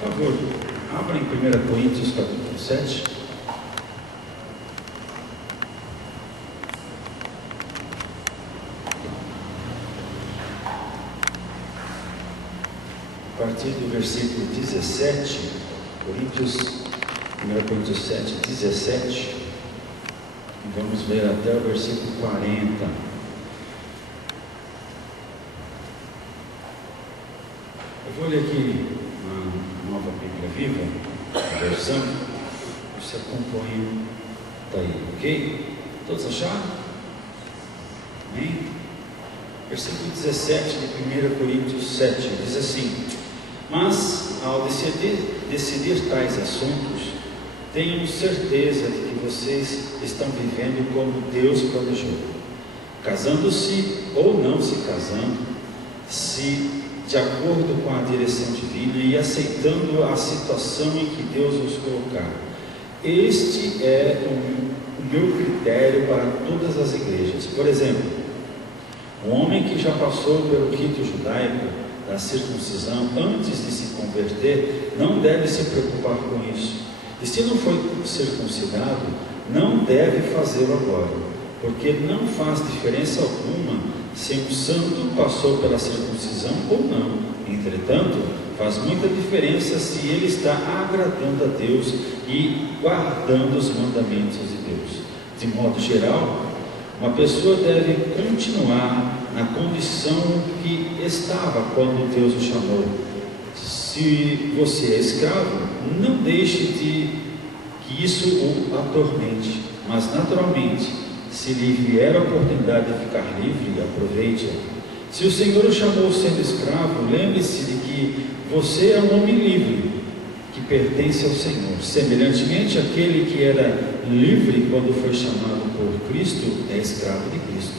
Por favor, abra em 1 Coríntios capítulo 7. A partir do versículo 17, 1 Coríntios 7, 17, e vamos ver até o versículo 40. Eu vou ler aqui uma nova Bíblia Viva, a versão, você acompanha daí, ok? Todos acharam? Amém? Versículo 17 de 1 Coríntios 7, diz assim: mas, ao decidir tais assuntos, tenho certeza de que vocês estão vivendo como Deus planejou, casando-se ou não se casando, se de acordo com a direção divina e aceitando a situação em que Deus os colocar. Este é o meu critério para todas as igrejas. Por exemplo, um homem que já passou pelo rito judaico da circuncisão antes de se converter não deve se preocupar com isso, e se não foi circuncidado, não deve fazê-lo agora, porque não faz diferença alguma se um santo passou pela circuncisão ou não. Entretanto, faz muita diferença se ele está agradando a Deus e guardando os mandamentos de Deus. De modo geral, uma pessoa deve continuar na condição que estava quando Deus o chamou. Se você é escravo, não deixe que isso o atormente, mas naturalmente, se lhe vier a oportunidade de ficar livre, aproveite-a. Se o Senhor o chamou sendo escravo, lembre-se de que você é um homem livre, que pertence ao Senhor. Semelhantemente, aquele que era livre quando foi chamado por Cristo, é escravo de Cristo.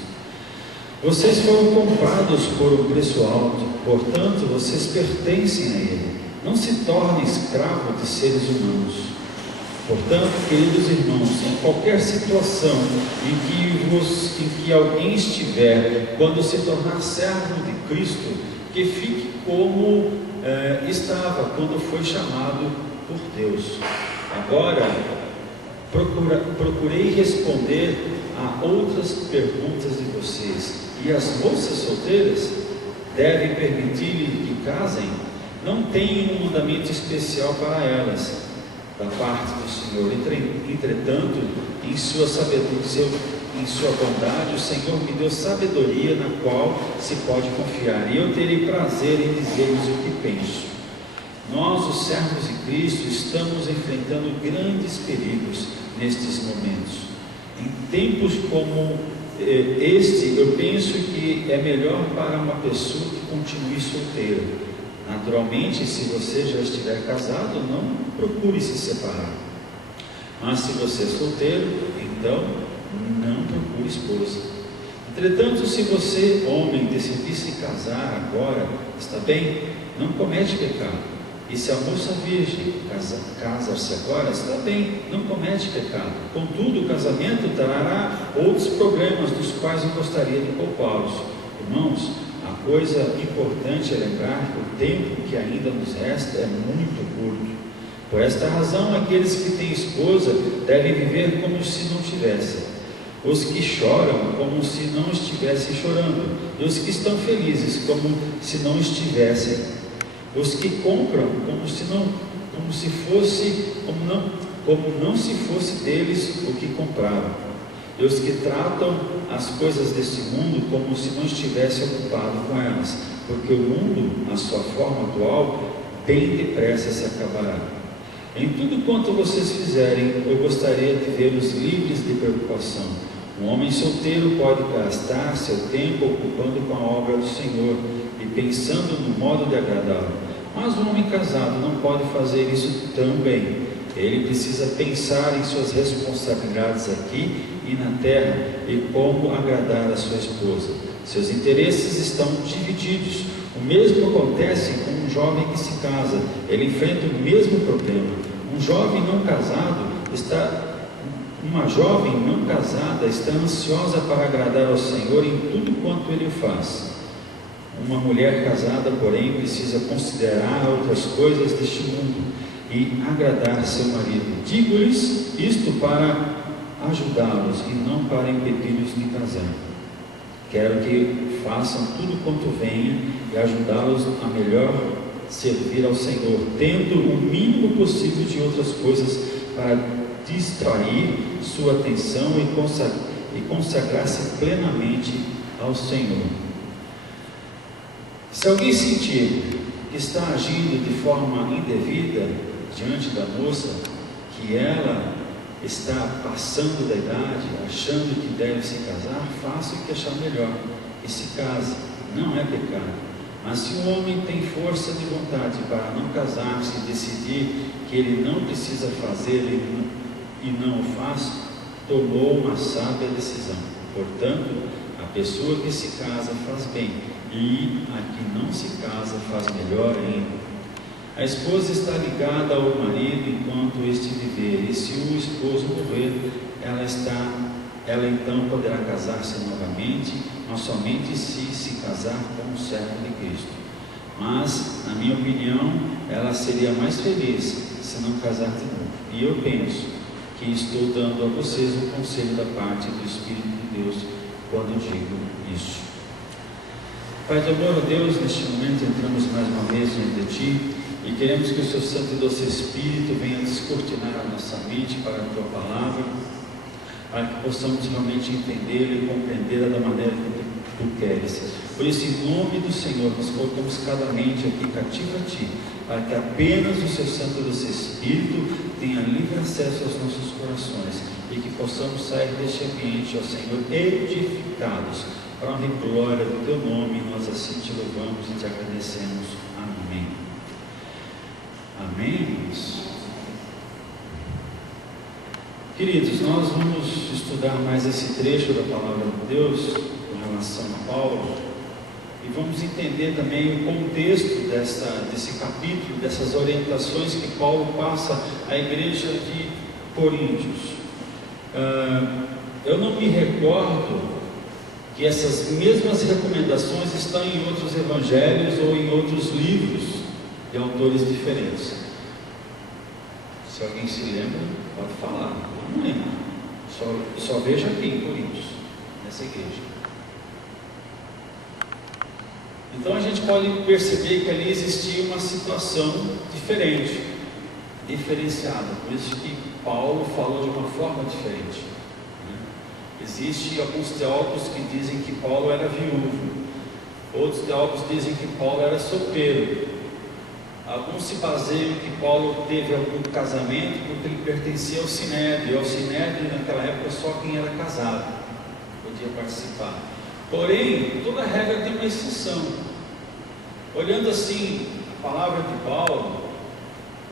Vocês foram comprados por um preço alto, portanto, vocês pertencem a Ele. Não se tornem escravos de seres humanos. Portanto, queridos irmãos, em qualquer situação em que alguém estiver, quando se tornar servo de Cristo, que fique como estava quando foi chamado por Deus. Agora, procurei responder a outras perguntas de vocês. E as moças solteiras devem permitir-lhe que casem? Não tem um mandamento especial para elas da parte do Senhor. Entretanto, em sua sabedoria, em sua bondade, o Senhor me deu sabedoria na qual se pode confiar, e eu terei prazer em dizer-lhes o que penso. Nós, os servos de Cristo, estamos enfrentando grandes perigos nestes momentos. Em tempos como este, eu penso que é melhor para uma pessoa que continue solteira. Naturalmente, se você já estiver casado, não procure se separar. Mas se você é solteiro, então não procure esposa. Entretanto, se você, homem, decidir se casar agora, está bem, não comete pecado. E se a moça virgem casa-se agora, está bem, não comete pecado. Contudo, o casamento trará outros problemas, dos quais eu gostaria de poupá-los. Irmãos, a coisa importante é lembrar que o tempo que ainda nos resta é muito curto. Por esta razão, aqueles que têm esposa devem viver como se não tivessem. Os que choram, como se não estivessem chorando. E os que estão felizes, como se não estivessem. Os que compram, como não se fosse deles o que compraram. E os que tratam as coisas deste mundo como se não estivesse ocupado com elas, porque o mundo, na sua forma atual, bem depressa se acabará. Em tudo quanto vocês fizerem, eu gostaria de vê-los livres de preocupação. Um homem solteiro pode gastar seu tempo ocupando com a obra do Senhor e pensando no modo de agradá-lo. Mas um homem casado não pode fazer isso tão bem. Ele precisa pensar em suas responsabilidades aqui e na terra e como agradar a sua esposa. Seus interesses estão divididos. O mesmo acontece com um jovem que se casa. Ele enfrenta o mesmo problema. Uma jovem não casada está ansiosa para agradar ao Senhor em tudo quanto ele faz. Uma mulher casada, porém, precisa considerar outras coisas deste mundo e agradar seu marido. Digo-lhes isto para ajudá-los e não para impedi-los de casar. Quero que façam tudo quanto venha e ajudá-los a melhor servir ao Senhor, tendo o mínimo possível de outras coisas para distrair sua atenção e consagrar-se plenamente ao Senhor. Se alguém sentir que está agindo de forma indevida diante da moça, que ela está passando da idade, achando que deve se casar, faça o que achar melhor e se case, não é pecado. Mas se um homem tem força de vontade para não casar-se e decidir que ele não precisa fazer e não o faz, tomou uma sábia decisão. Portanto, a pessoa que se casa faz bem, e a que não se casa faz melhor ainda. A esposa está ligada ao marido enquanto este viver, e se o esposo morrer, ela então poderá casar-se novamente, mas somente se casar com um servo de Cristo. Mas, na minha opinião, ela seria mais feliz se não casar de novo. E eu penso que estou dando a vocês um conselho da parte do Espírito de Deus quando digo isso. Pai de amor, Deus, neste momento entramos mais uma vez diante de Ti e queremos que o Seu Santo e Doce Espírito venha descortinar a nossa mente para a Tua Palavra, para que possamos realmente entendê-la e compreendê-la da maneira que Tu queres. Por isso, em nome do Senhor, nós colocamos cada mente aqui cativa a Ti, para que apenas o Seu Santo e Doce Espírito tenha livre acesso aos nossos corações e que possamos sair deste ambiente, ó Senhor, edificados para a honra e glória do Teu nome. Nós assim Te louvamos e Te agradecemos. Amém. Amém, irmãos? Queridos, nós vamos estudar mais esse trecho da Palavra de Deus em relação a Paulo e vamos entender também o contexto desse capítulo, dessas orientações que Paulo passa à igreja de Coríntios. Eu não me recordo que essas mesmas recomendações estão em outros evangelhos ou em outros livros de autores diferentes. Se alguém se lembra, pode falar. Eu não lembro. Só vejo aqui em Coríntios, nessa igreja. Então a gente pode perceber que ali existia uma situação diferente, diferenciada. Por isso que Paulo falou de uma forma diferente. Existem alguns teólogos que dizem que Paulo era viúvo, outros teólogos dizem que Paulo era solteiro. Alguns se baseiam que Paulo teve algum casamento porque ele pertencia ao Sinédrio, e ao Sinédrio naquela época só quem era casado podia participar. Porém, toda regra tem uma exceção. Olhando assim a palavra de Paulo,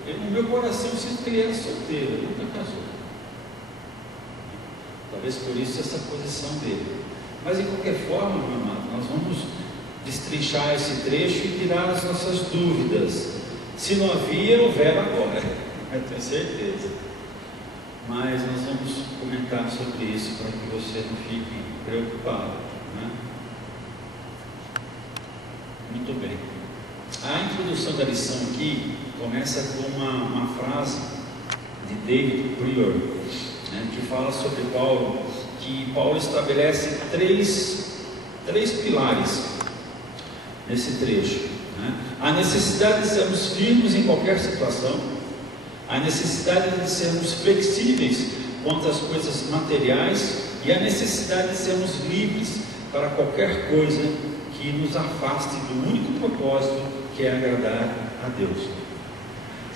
no meu coração eu sinto que ele era solteiro, ele nunca casou. Talvez por isso essa posição dele. Mas de qualquer forma, meu amado, nós vamos destrinchar esse trecho e tirar as nossas dúvidas. Se não havia, houver agora, eu tenho certeza. Mas nós vamos comentar sobre isso para que você não fique preocupado, né? Muito bem. A introdução da lição aqui começa com uma frase de David Prior, que fala sobre Paulo, que Paulo estabelece três pilares nesse trecho. A necessidade de sermos firmes em qualquer situação, a necessidade de sermos flexíveis quanto às coisas materiais e a necessidade de sermos livres para qualquer coisa que nos afaste do único propósito, que é agradar a Deus.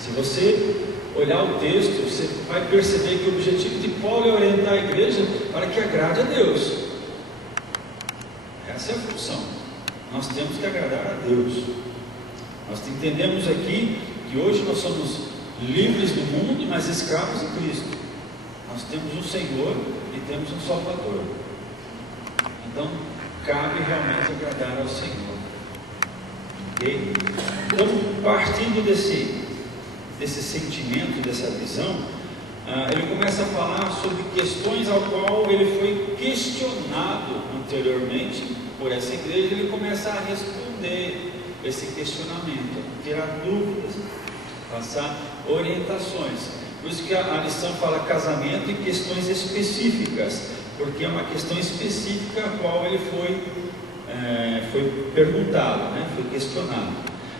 Se você olhar o texto, você vai perceber que o objetivo de Paulo é orientar a igreja para que agrade a Deus. Essa é a função. Nós temos que agradar a Deus. Nós entendemos aqui que hoje nós somos livres do mundo, mas escravos de Cristo. Nós temos um Senhor e temos um Salvador. Então, cabe realmente agradar ao Senhor. Ok? Então, partindo desse sentimento, dessa visão, ele começa a falar sobre questões ao qual ele foi questionado anteriormente por essa igreja. Ele começa a responder responder esse questionamento, tirar dúvidas, passar orientações. Por isso que a lição fala casamento e questões específicas, porque é uma questão específica a qual ele foi perguntado, né? Foi questionado.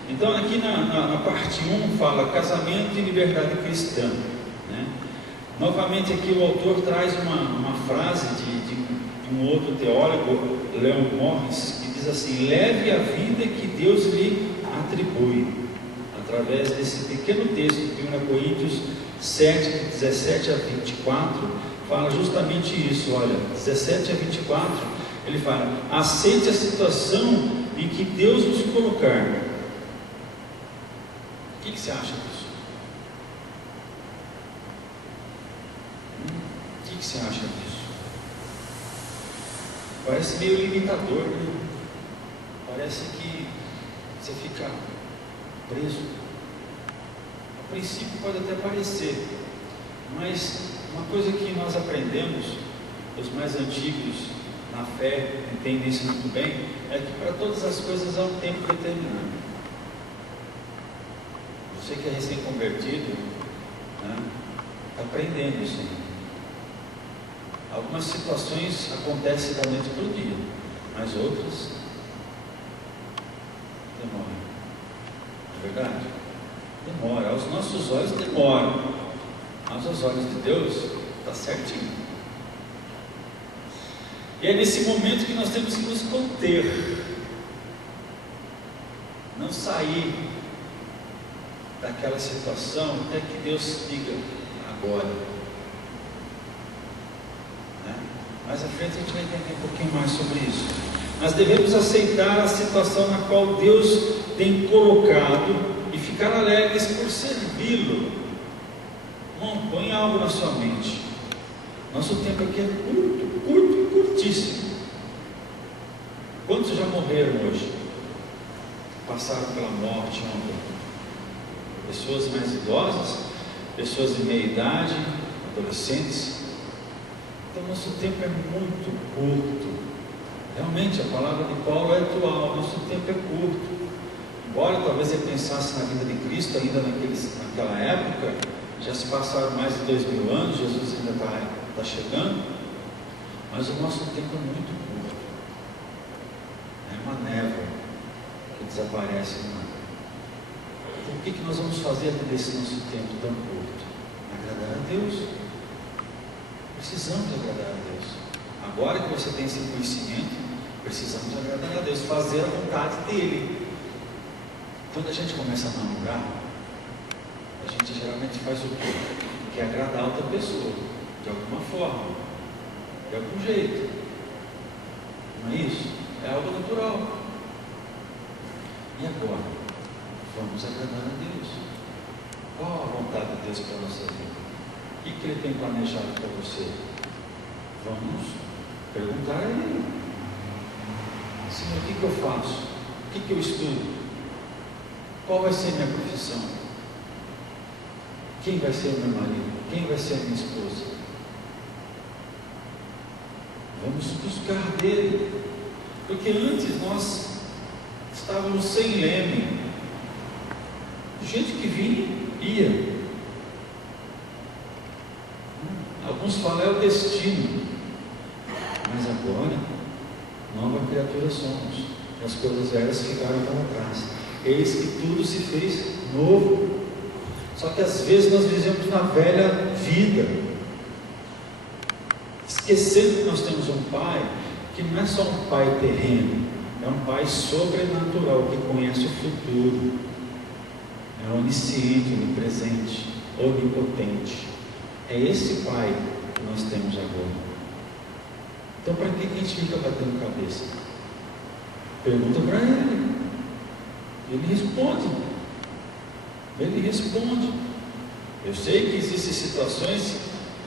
Então aqui na parte 1 fala casamento e liberdade cristã, né? Novamente aqui o autor traz uma frase de um outro teólogo, Leon Morris, que diz assim: leve a vida que Deus lhe atribui. Através desse pequeno texto de 1 Coríntios 7, 17 a 24, fala justamente isso. Olha, 17 a 24, ele fala: aceite a situação em que Deus nos colocar. O que você acha disso? O que você acha disso? Parece meio limitador, né? Parece que você fica preso. A princípio pode até parecer, mas uma coisa que nós aprendemos, os mais antigos na fé entendem isso muito bem, é que para todas as coisas há um tempo determinado. Você que é recém-convertido, né, está aprendendo isso aí. Algumas situações acontecem da noite para o dia, mas outras demoram. Não é verdade? Demora. Aos nossos olhos demora, mas aos olhos de Deus está certinho. E é nesse momento que nós temos que nos conter, não sair daquela situação até que Deus diga agora, né? Mais à frente a gente vai entender um pouquinho mais sobre isso. Nós devemos aceitar a situação na qual Deus tem colocado e ficar alegres por servi-lo. Não põe algo na sua mente. Nosso tempo aqui é curtíssimo. Quantos já morreram hoje? Passaram pela morte ontem? Pessoas mais idosas, pessoas de meia idade, adolescentes. Então nosso tempo é muito curto. Realmente a palavra de Paulo é atual, nosso tempo é curto. Embora talvez ele pensasse na vida de Cristo ainda naquela época, já se passaram mais de 2000 anos, Jesus ainda está chegando, mas o nosso tempo é muito curto. É uma névoa que desaparece no mar. Então, o que nós vamos fazer desse nosso tempo tão curto? Agradar a Deus. Precisamos agradar a Deus. Agora que você tem esse conhecimento, precisamos agradar a Deus, fazer a vontade dEle. Quando a gente começa a namorar, a gente geralmente faz o quê? Quer agradar outra pessoa, de alguma forma, de algum jeito. Não é isso? É algo natural. E agora? Vamos agradar a Deus. Qual a vontade de Deus para a nossa vida? O que Ele tem planejado para você? Vamos perguntar a Ele: Senhor, o que eu faço? O que eu estudo? Qual vai ser minha profissão? Quem vai ser meu marido? Quem vai ser minha esposa? Vamos buscar dele, porque antes nós estávamos sem leme, do jeito que vinha, ia. Alguns falam é o destino, mas agora nova criatura somos, as coisas velhas ficaram para trás, eis que tudo se fez novo. Só que às vezes nós vivemos na velha vida, esquecendo que nós temos um Pai que não é só um Pai terreno, é um Pai sobrenatural que conhece o futuro, é onisciente, onipresente, onipotente. É esse Pai que nós temos agora. Então, para que a gente fica batendo cabeça? Pergunta para Ele. Ele responde. Ele responde. Eu sei que existem situações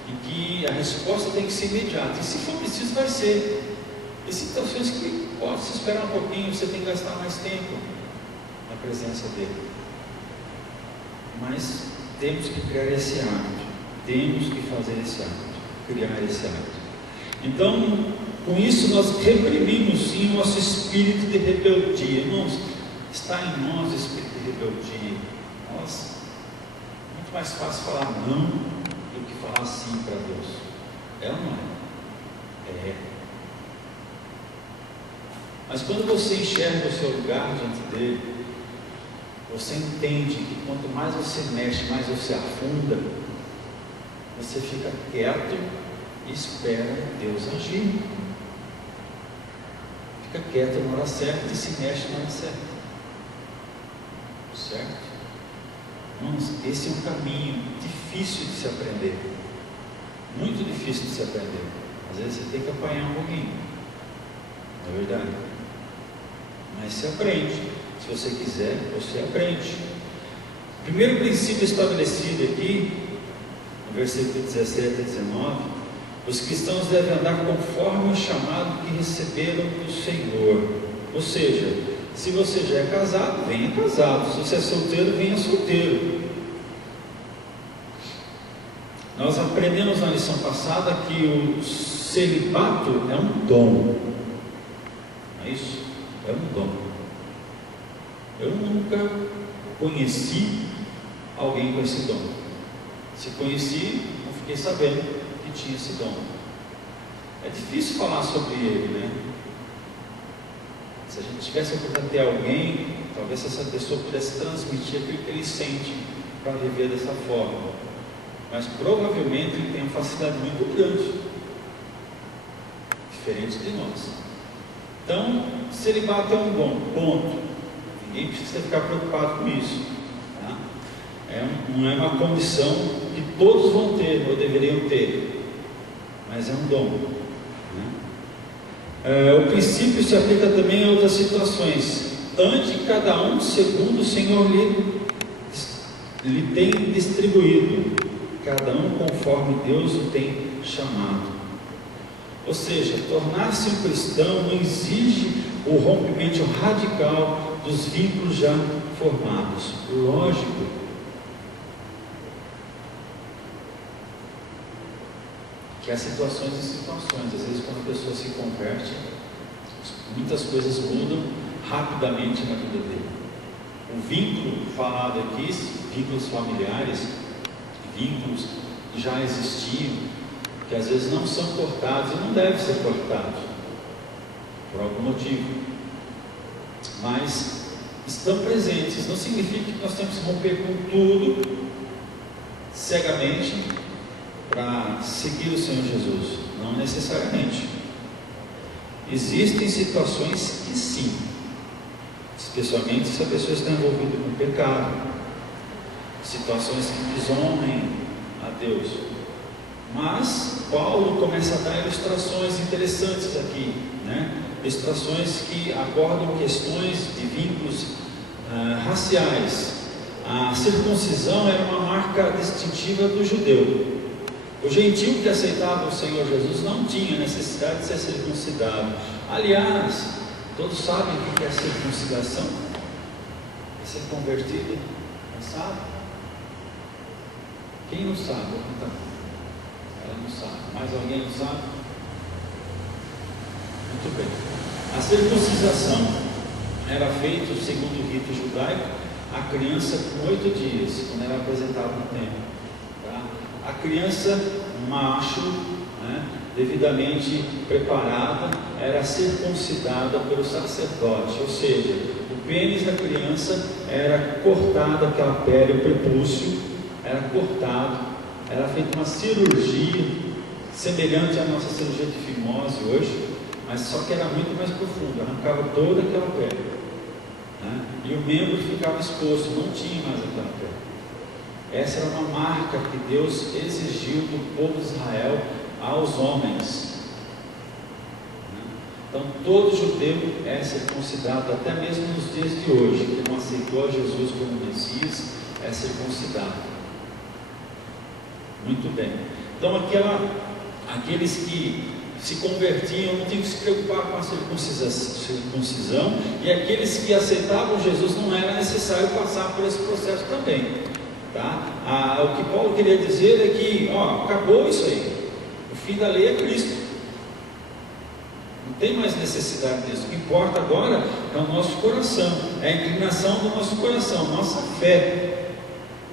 em que a resposta tem que ser imediata. E se for preciso, vai ser. E situações que pode se esperar um pouquinho, você tem que gastar mais tempo na presença dele. Mas temos que criar esse hábito. Temos que fazer esse hábito. Criar esse hábito. Então, Com isso nós reprimimos sim o nosso espírito de rebeldia. Irmãos, está em nós o espírito de rebeldia. Nossa, muito mais fácil falar não do que falar sim para Deus. É ou não é? É. Mas quando você enxerga o seu lugar diante dele, você entende que quanto mais você mexe, mais você afunda, você fica quieto e espera Deus agir. Fica quieto na hora certa e se mexe na hora certa. Certo? Irmãos, esse é um caminho difícil de se aprender. Muito difícil de se aprender. Às vezes você tem que apanhar um pouquinho. Não é verdade? Mas se aprende. Se você quiser, você aprende. O primeiro princípio estabelecido aqui, no versículo 17 a 19, os cristãos devem andar conforme o chamado que receberam do Senhor. Ou seja, se você já é casado, venha casado. Se você é solteiro, venha solteiro. Nós aprendemos na lição passada que o celibato é um dom. Não é isso? É um dom. Eu nunca conheci alguém com esse dom. Se conheci, não fiquei sabendo que tinha esse dom. É difícil falar sobre ele, né? Se a gente tivesse a oportunidade de ter alguém, talvez essa pessoa pudesse transmitir aquilo que ele sente para viver dessa forma. Mas provavelmente ele tem uma facilidade muito grande, diferente de nós. Então, celibato é um dom, ponto. Ninguém precisa ficar preocupado com isso, tá? Não é uma condição que todos vão ter ou deveriam ter, mas é um dom, né? O princípio se aplica também a outras situações. Ande cada um segundo o Senhor lhe tem distribuído, cada um conforme Deus o tem chamado. Ou seja, tornar-se um cristão não exige o rompimento radical dos vínculos já formados. Lógico. Que há situações e situações. Às vezes, quando a pessoa se converte, muitas coisas mudam rapidamente na vida dele. O vínculo falado aqui, vínculos familiares, vínculos que já existiam, que às vezes não são cortados e não devem ser cortados por algum motivo, mas estão presentes. Não significa que nós temos que romper com tudo cegamente para seguir o Senhor Jesus. Não necessariamente. Existem situações que sim, especialmente se a pessoa está envolvida com pecado, situações que desonrem a Deus. Mas Paulo começa a dar ilustrações interessantes aqui, né? Ilustrações que abordam questões de vínculos raciais. A circuncisão era uma marca distintiva do judeu. O gentil que aceitava o Senhor Jesus não tinha necessidade de ser circuncidado. Aliás, todos sabem o que é circuncidação? É ser convertido, não sabe? Quem não sabe? Então, ela não sabe. Mais alguém não sabe? Muito bem. A circuncisação era feita, segundo o rito judaico, a criança com 8 dias, quando era apresentada no templo. Tá? A criança, macho, né, devidamente preparada, era circuncidada pelo sacerdote, ou seja, o pênis da criança era cortado, aquela pele, o prepúcio era cortado, era feita uma cirurgia semelhante à nossa cirurgia de fimose hoje, mas só que era muito mais profundo, arrancava toda aquela pele, né? E o membro ficava exposto, não tinha mais aquela pele. Essa era uma marca que Deus exigiu do povo de Israel aos homens. Então todo judeu é circuncidado, até mesmo nos dias de hoje, que não aceitou Jesus como Messias, é circuncidado. Muito bem. Então aqueles que se convertiam não tinham que se preocupar com a circuncisão, e aqueles que aceitavam Jesus não era necessário passar por esse processo também, tá? O que Paulo queria dizer é que acabou isso aí, o fim da lei é Cristo. tem mais necessidade disso. O que importa agora é o nosso coração, é a inclinação do nosso coração, nossa fé,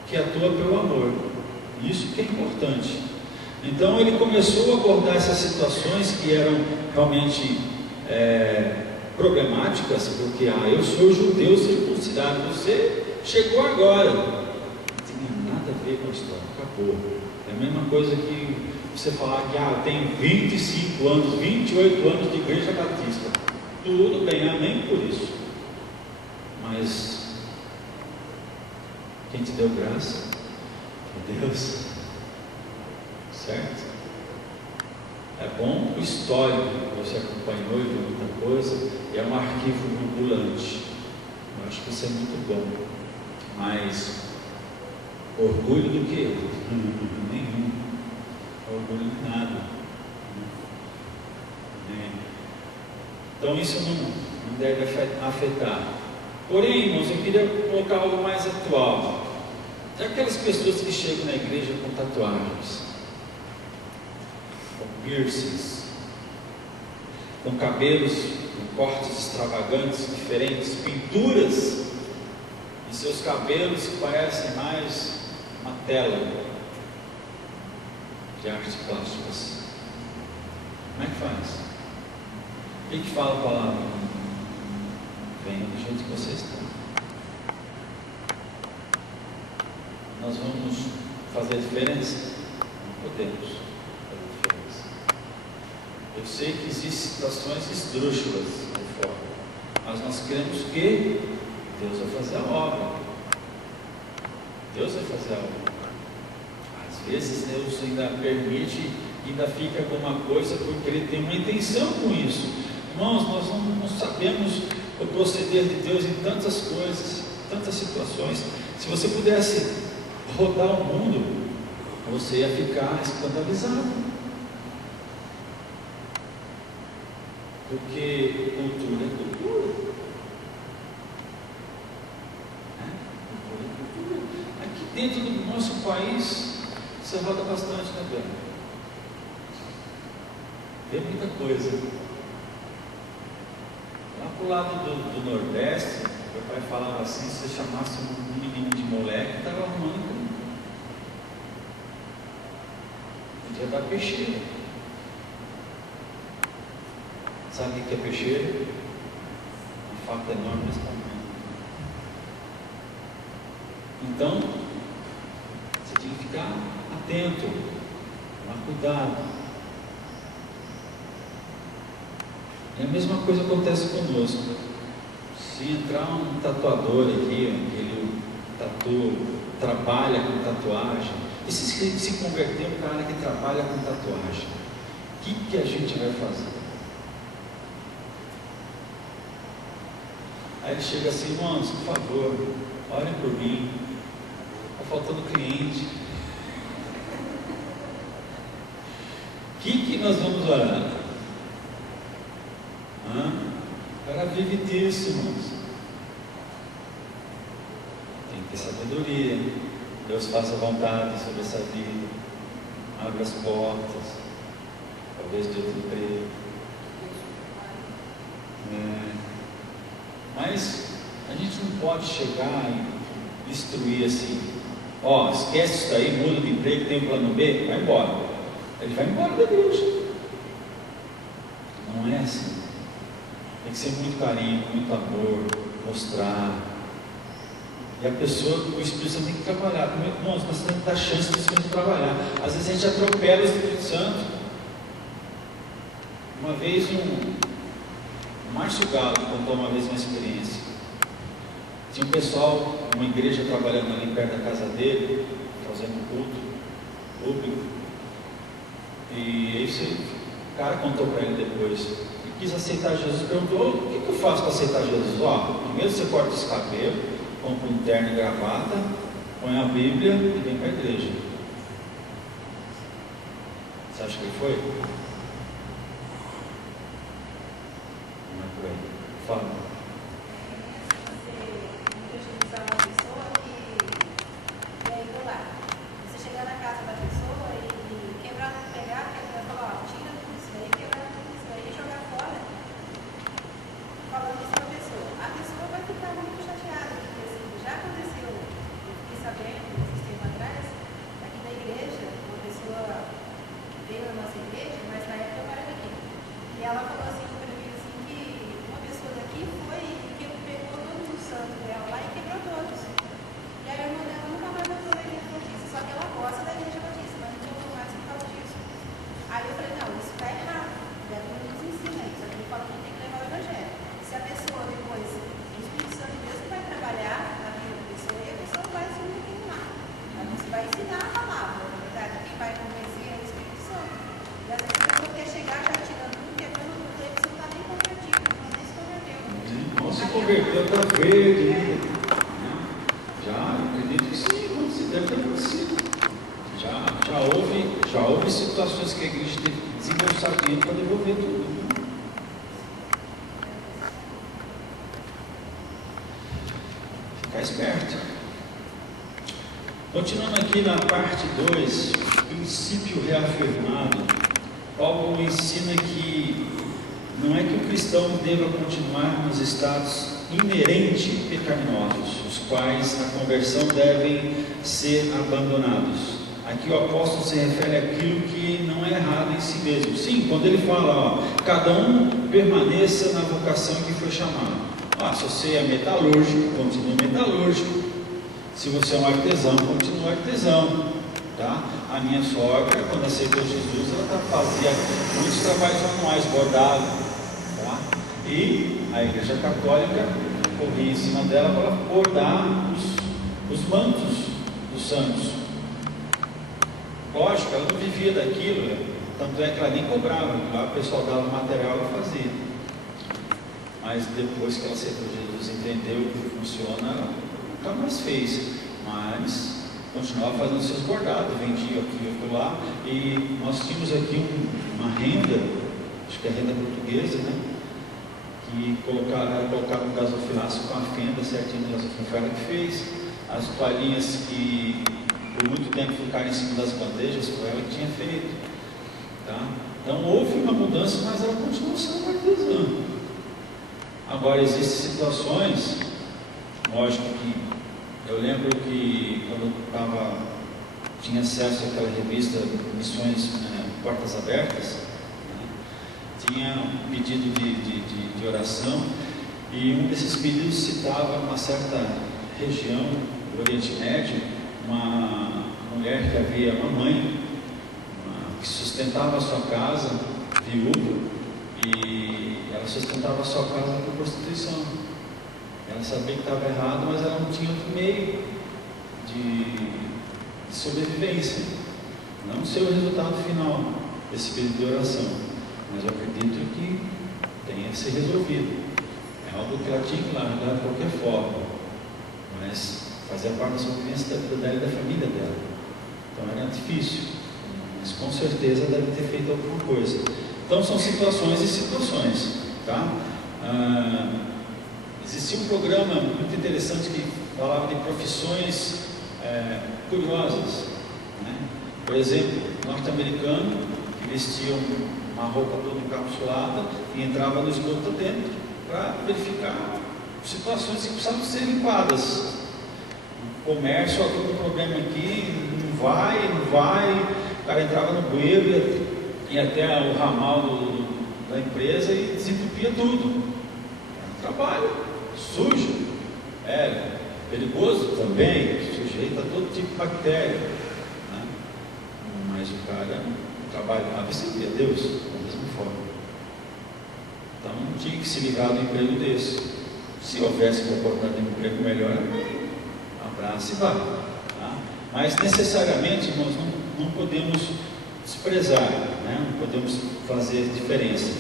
que atua pelo amor. Isso que é importante. Então ele começou a abordar essas situações que eram realmente problemáticas, porque eu sou judeu circuncidado, você chegou agora, não tem nada a ver com a história, acabou. É a mesma coisa que você falar que eu tenho 25 anos, 28 anos de igreja batista. Tudo bem, amém por isso. Mas quem te deu graça foi Deus, certo? É bom o histórico que você acompanhou e viu muita coisa, é um arquivo ambulante. Eu acho que isso é muito bom. Mas orgulho do quê? Nenhum. Orgulho de nada. Então isso não deve afetar. Porém, irmãos, eu queria colocar algo mais atual. Tem aquelas pessoas que chegam na igreja com tatuagens, com piercings, com cabelos, com cortes extravagantes, diferentes, pinturas em seus cabelos que parecem mais uma tela de artes plásticas. Como é que faz? O que fala a palavra? Venha do jeito que você está. Nós vamos fazer a diferença? Não podemos fazer a diferença. Eu sei que existem situações esdrúxulas aí fora, mas nós queremos que Deus vai fazer a obra. Deus vai fazer a obra. Às vezes Deus ainda permite, ainda fica alguma coisa porque Ele tem uma intenção com isso. Irmãos, nós não sabemos o proceder de Deus em tantas coisas, tantas situações. Se você pudesse rodar o mundo, você ia ficar escandalizado. Porque cultura é cultura. Cultura é cultura. Aqui dentro do nosso país, você roda bastante, né, Bela? Vê muita coisa. Lá pro lado do Nordeste, meu pai falava assim, se você chamasse um menino de moleque, estava arrumando comigo. Podia dar peixeira. Sabe o que é peixeira? Uma faca enorme desse tamanho. Então, você tem que ficar atento, tomar cuidado. E a mesma coisa acontece conosco. Se entrar um tatuador aqui, ele trabalha com tatuagem, e se converter um cara que trabalha com tatuagem, o que a gente vai fazer? Aí ele chega assim, irmãos, por favor, orem por mim, está faltando cliente. O que nós vamos orar? O cara vive disso, irmãos. Tem que ter sabedoria. Deus faça vontade sobre essa vida. Abre as portas. Talvez de outro emprego. Mas a gente não pode chegar e destruir assim. Esquece isso aí, muda de emprego, tem um plano B, vai embora. Ele vai embora da igreja. Não é assim. Tem que ser muito carinho, muito amor, mostrar. E a pessoa, o Espírito Santo tem que trabalhar. Irmãos, nós temos que dar chance do Espírito trabalhar. Às vezes a gente atropela o Espírito Santo. Uma vez o Márcio Galo contou uma vez uma experiência. Tinha um pessoal, uma igreja trabalhando ali perto da casa dele, fazendo culto público. E o cara contou para ele depois. Quis aceitar Jesus, perguntou: o que eu faço para aceitar Jesus? Primeiro você corta os cabelos, compra um terno e gravata, põe a Bíblia e vem para a igreja. Você acha que ele foi? Não é por aí. Fala. governo, né? Já acredito que sim, deve ter acontecido. Já houve situações que a igreja teve que desembolsar dinheiro para devolver tudo. Né? Ficar esperto. Continuando aqui na parte 2, princípio reafirmado, Paulo ensina que não é que o cristão deva continuar nos estados inerentes pecaminosos, os quais na conversão devem ser abandonados. Aqui o apóstolo se refere àquilo que não é errado em si mesmo. Sim, quando ele fala, cada um permaneça na vocação que foi chamado. Se você é metalúrgico, continue metalúrgico. Se você é um artesão, continue artesão. Tá? A minha sogra, quando aceitou Jesus, ela fazia muitos trabalhos manuais, bordado. Tá? E a igreja católica corria em cima dela para bordar os mantos dos santos. Lógico, ela não vivia daquilo, tanto é que ela nem cobrava, lá o pessoal dava material e ela fazia. Mas depois que ela aceitou Jesus, entendeu que funciona, ela nunca mais fez, mas continuava fazendo seus bordados, vendia aqui e aquilo lá, e nós tínhamos aqui uma renda, acho que é renda portuguesa, né? Que colocaram um gasofilácio com a fenda certinho do gasofilácio, foi ela que fez. As toalhinhas que por muito tempo ficaram em cima das bandejas, foi ela que tinha feito. Tá? Então houve uma mudança, mas ela continuou sendo artesã. Agora existem situações, lógico que eu lembro que quando eu tinha acesso àquela revista Missões Portas Abertas, tinha um pedido de oração, e um desses pedidos citava uma certa região do Oriente Médio, uma mulher que havia uma mãe que sustentava a sua casa, viúva, e ela sustentava a sua casa por prostituição. Ela sabia que estava errado, mas ela não tinha outro meio de sobrevivência. Não sei o resultado final desse pedido de oração, mas eu acredito que tenha que ser resolvido. É algo que ela tinha que largar de qualquer forma, mas fazia parte da sobrevivência dela e da família dela. Então era difícil, mas com certeza deve ter feito alguma coisa. Então são situações e situações, tá? Existia um programa muito interessante que falava de profissões curiosas, né? Por exemplo, norte-americano que vestiam uma roupa toda encapsulada e entrava no esgoto dentro para verificar situações que precisavam ser limpadas. O comércio, havia um problema aqui, não vai, o cara entrava no bueiro e até o ramal da empresa e desentupia tudo. Era um trabalho sujo, perigoso também, sujeito a todo tipo de bactéria, né? Mas o cara trabalhava e servia a Deus da mesma forma. Então tinha que se livrar do emprego desse. Se houvesse uma oportunidade de emprego melhor, abraça e vai, tá? Mas necessariamente, irmãos, não podemos desprezar, né? Não podemos fazer diferença.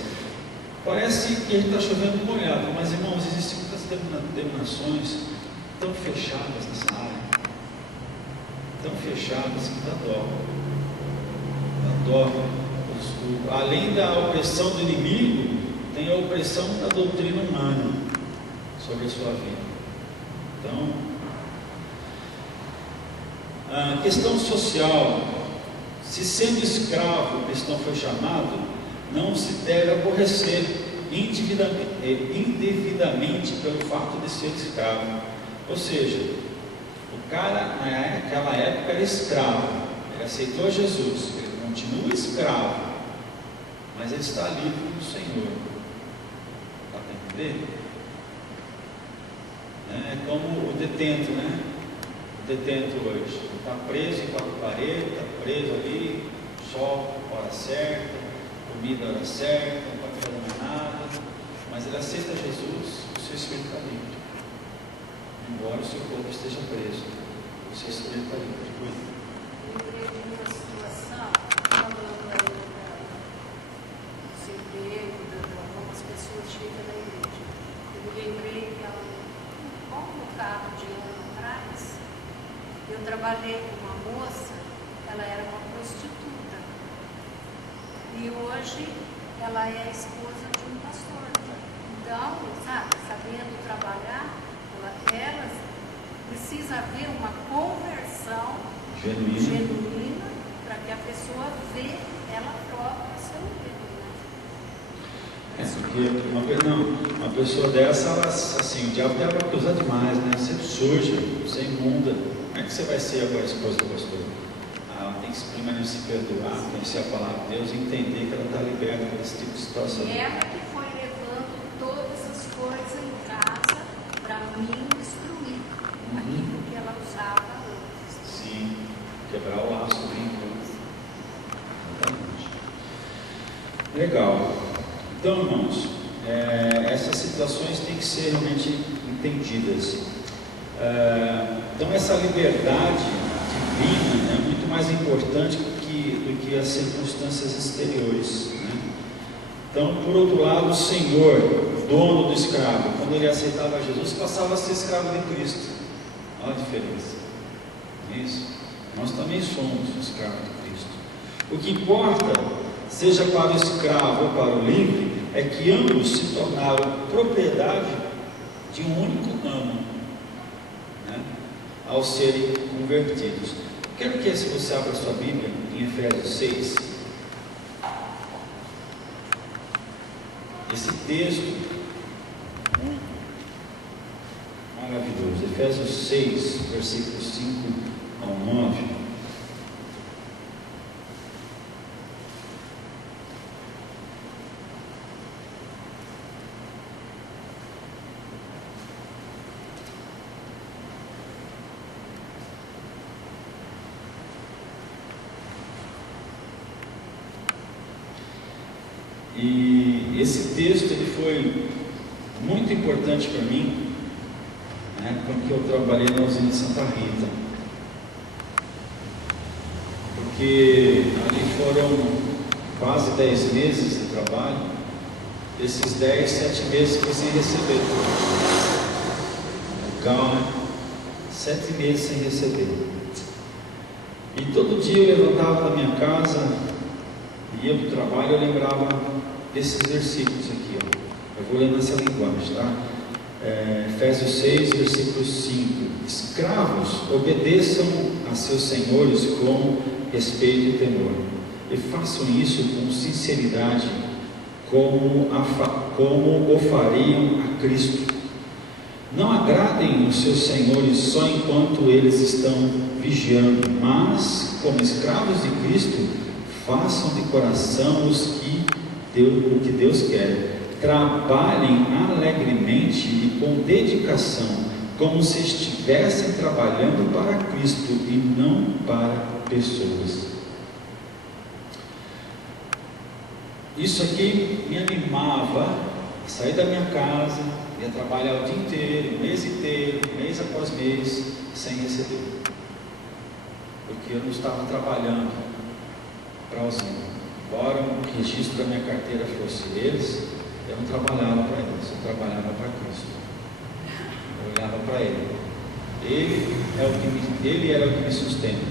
Parece que a gente está chovendo molhado, mas irmãos, existem muitas denominações tão fechadas nessa área, tão fechadas que dá dó. Além da opressão do inimigo, tem a opressão da doutrina humana sobre a sua vida. Então, a questão social, se sendo escravo o cristão foi chamado, não se deve aborrecer indevidamente pelo fato de ser escravo. Ou seja, o cara naquela época era escravo, ele aceitou Jesus, ele continua escravo, mas ele está livre do Senhor. Dá para entender? É como o detento, né? O detento hoje está preso em quatro paredes, está preso ali, sol, hora certa, comida, hora certa, não pode fazer mais nada, mas ele aceita Jesus, o seu espírito está livre. Embora o seu corpo esteja preso, o seu espírito está livre. Eu lembrei de uma situação, falando aí do seu emprego, de algumas pessoas chegam na igreja. Eu me lembrei que há trabalhei com uma moça, ela era uma prostituta. E hoje ela é a esposa de um pastor. Então, sabe, sabendo trabalhar, ela precisa haver uma conversão genuína para que a pessoa vê ela própria seu erro, né? Porque uma pessoa dessa, ela, assim, o diabo deve acusar demais, né? Você é suja, você é imunda. Como é que você vai ser agora a esposa do pastor? Ela tem que primeiro se perdoar, conhecer a palavra de Deus e entender que ela está liberta desse tipo de situação. E ela que foi levando todas as coisas em casa para mim destruir aquilo que ela usava antes. Sim, quebrar o laço do vínculo. Exatamente. Legal. Então, irmãos, essas situações têm que ser realmente entendidas. Então, essa liberdade divina é muito mais importante do que as circunstâncias exteriores, né? Então, por outro lado, o Senhor, dono do escravo, quando ele aceitava Jesus, passava a ser escravo de Cristo. Olha a diferença. Isso. Nós também somos escravos de Cristo. O que importa, seja para o escravo ou para o livre, é que ambos se tornaram propriedade de um único amo, né, ao serem convertidos. Quero que, se você abra a sua Bíblia, em Efésios 6, esse texto maravilhoso, Efésios 6, versículos 5 ao 9. E esse texto ele foi muito importante para mim, né, porque eu trabalhei na usina de Santa Rita, porque ali foram quase 10 meses de trabalho. Desses 10, 7 meses foi sem receber. Legal, né? 7 meses sem receber. E todo dia eu levantava da minha casa, ia para o trabalho, eu lembrava desses versículos aqui, ó. Eu vou ler nessa linguagem, tá? Efésios 6, versículo 5. Escravos, obedeçam a seus senhores com respeito e temor, e façam isso com sinceridade, como o fariam a Cristo. Não agradem os seus senhores só enquanto eles estão vigiando, mas, como escravos de Cristo, façam de coração o que Deus quer. Trabalhem alegremente e com dedicação, como se estivessem trabalhando para Cristo e não para pessoas. Isso aqui me animava a sair da minha casa, ia trabalhar o dia inteiro, mês após mês, sem receber, porque eu não estava trabalhando para a usina. Embora o registro da minha carteira fosse eles, eu não trabalhava para eles, eu trabalhava para Cristo. Eu olhava para Ele. Ele era o que me sustenta.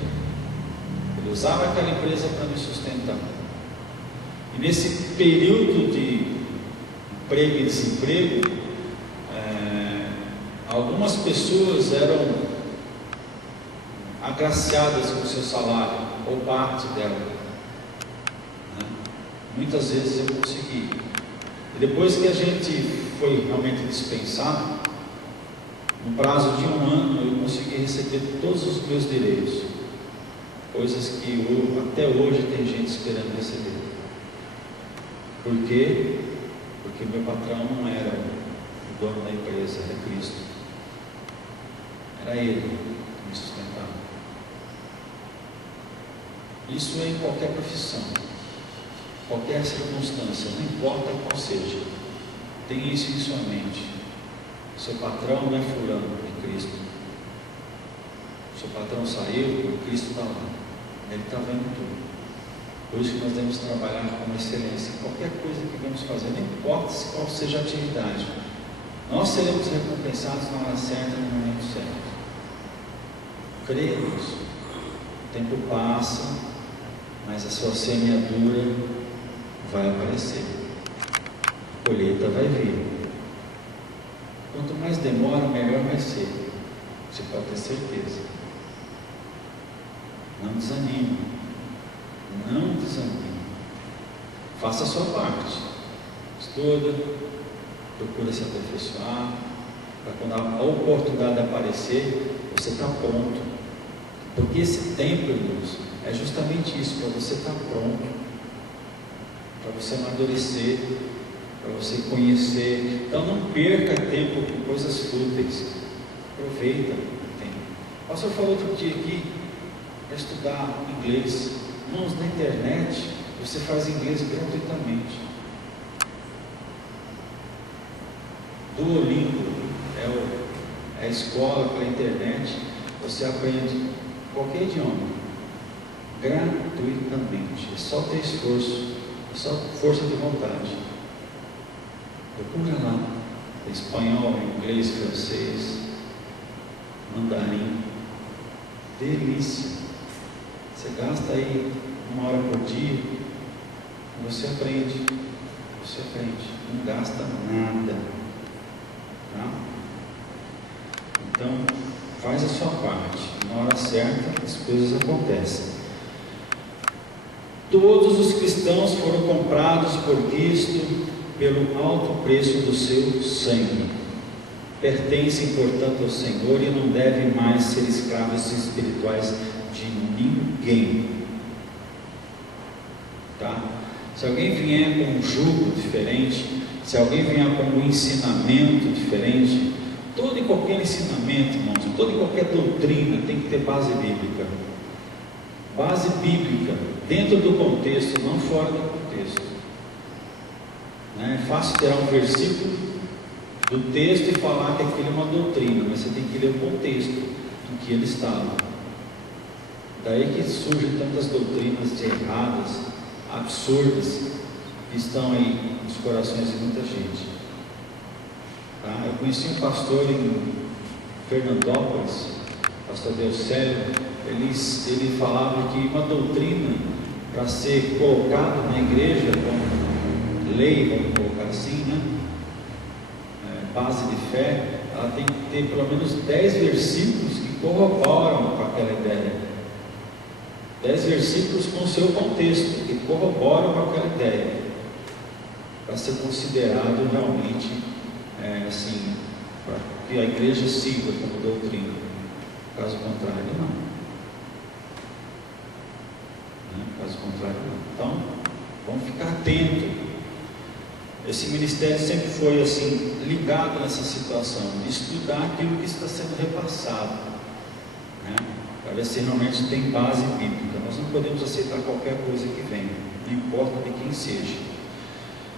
Ele usava aquela empresa para me sustentar. E nesse período de emprego e desemprego, algumas pessoas eram agraciadas com o seu salário, ou parte dela. Muitas vezes eu consegui. E depois que a gente foi realmente dispensado, no prazo de 1 ano, eu consegui receber todos os meus direitos, coisas que até hoje tem gente esperando receber. Por quê? Porque meu patrão não era o dono da empresa, era Cristo. Era Ele que me sustentava. Isso é em qualquer profissão, qualquer circunstância, não importa qual seja. Tenha isso em sua mente. Seu patrão não é fulano, é Cristo. Seu patrão saiu, Cristo está lá. Ele está vendo tudo. Por isso que nós devemos trabalhar com excelência em qualquer coisa que vamos fazer, não importa qual seja a atividade. Nós seremos recompensados na hora certa, no momento certo. Creia nisso. O tempo passa, mas a sua semeadura vai aparecer. A colheita vai vir. Quanto mais demora, melhor vai ser. Você pode ter certeza. Não desanime. Não desanime. Faça a sua parte. Estuda, procura se aperfeiçoar, para quando a oportunidade aparecer, você está pronto. Porque esse tempo, irmãos, é justamente isso, para você estar pronto, para você amadurecer, para você conhecer. Então não perca tempo com coisas fúteis. Aproveita o tempo. O pastor falou outro dia aqui para estudar inglês. Irmãos, na internet você faz inglês gratuitamente. Duolingo é a escola pela internet. Você aprende qualquer idioma gratuitamente. É só ter esforço, é só força de vontade. Procura lá. Espanhol, inglês, francês, mandarim. Delícia. Você gasta aí 1 hora por dia. Você aprende. Você aprende. Não gasta nada. Tá? Então, faz a sua parte. Na hora certa, as coisas acontecem. Todos os cristãos foram comprados por Cristo pelo alto preço do seu sangue. Pertencem, portanto, ao Senhor e não devem mais ser escravos espirituais de ninguém. Tá? Se alguém vier com um jugo diferente, se alguém vier com um ensinamento diferente, todo e qualquer ensinamento, irmãos, toda e qualquer doutrina tem que ter base bíblica. Base bíblica, dentro do contexto, não fora do contexto. É fácil tirar um versículo do texto e falar que aquilo é uma doutrina, mas você tem que ler o contexto em que ele estava. Daí que surgem tantas doutrinas erradas, absurdas, que estão aí nos corações de muita gente. Tá? Eu conheci um pastor em Fernandópolis, pastor Deusélio. Ele falava que uma doutrina, para ser colocada na igreja como lei, vamos colocar assim, né? Base de fé, ela tem que ter pelo menos 10 versículos que corroboram com aquela ideia. 10 versículos com o seu contexto, que corroboram com aquela ideia, para ser considerado realmente, assim, para que a igreja siga como doutrina. Caso contrário, não. Caso contrário, não. Então, vamos ficar atentos. Esse ministério sempre foi assim, ligado nessa situação, de estudar aquilo que está sendo repassado, né? Para ver se realmente tem base bíblica. Nós não podemos aceitar qualquer coisa que venha, não importa de quem seja.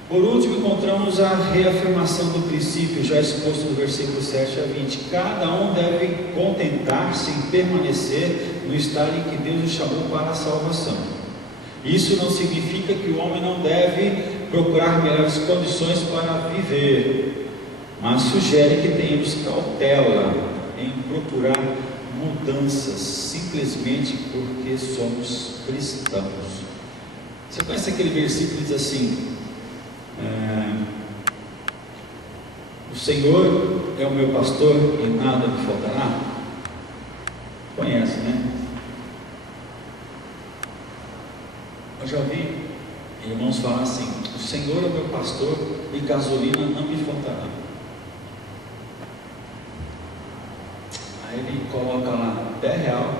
Por último, encontramos a reafirmação do princípio, já exposto no versículo 7 a 20. Cada um deve contentar-se em permanecer no estado em que Deus o chamou para a salvação. Isso não significa que o homem não deve procurar melhores condições para viver, mas sugere que tenhamos cautela em procurar mudanças, simplesmente porque somos cristãos. Você conhece aquele versículo que diz assim: o Senhor é o meu pastor e nada me faltará? Conhece, né? Eu já vi irmãos falar assim: o Senhor é o meu pastor e gasolina não me faltará. Aí ele coloca lá R$10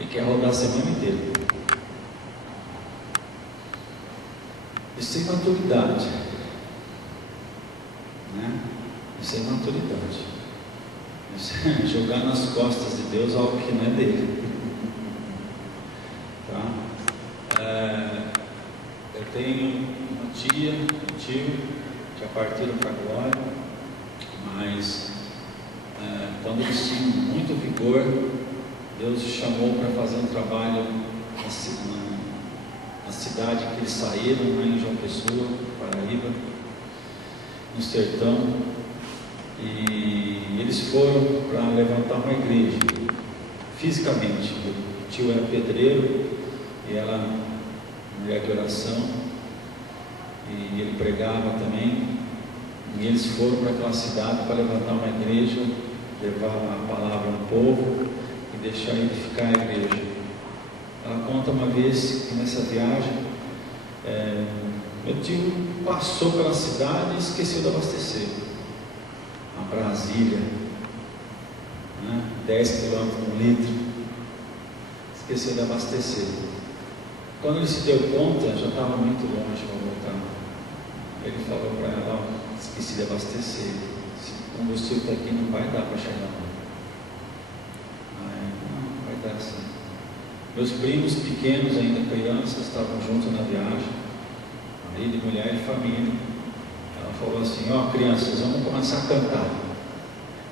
e quer rodar a semana inteira. Isso é maturidade, né? Isso é maturidade. Isso é jogar nas costas de Deus algo que não é dele. Tá? Eu tenho uma tia, um tio que partiram para a glória, mas quando eles tinham muito vigor, Deus os chamou para fazer um trabalho na cidade que eles saíram, lá em João Pessoa, Paraíba, no sertão, e eles foram para levantar uma igreja. fisicamente. O tio era pedreiro e ela mulher de oração, e ele pregava também. E eles foram para aquela cidade para levantar uma igreja, levar a palavra ao povo e deixar edificar a igreja. Ela conta uma vez que nessa viagem, meu tio passou pela cidade e esqueceu de abastecer. A Brasília, 10 quilômetros por litro, esqueceu de abastecer. Quando ele se deu conta, já estava muito longe para voltar. Ele falou para ela: esqueci de abastecer, se o combustível está aqui, não vai dar para chegar lá. Não vai dar sim. Meus primos pequenos, ainda crianças, estavam juntos na viagem, marido, mulher e família. Ela falou assim: crianças, vamos começar a cantar,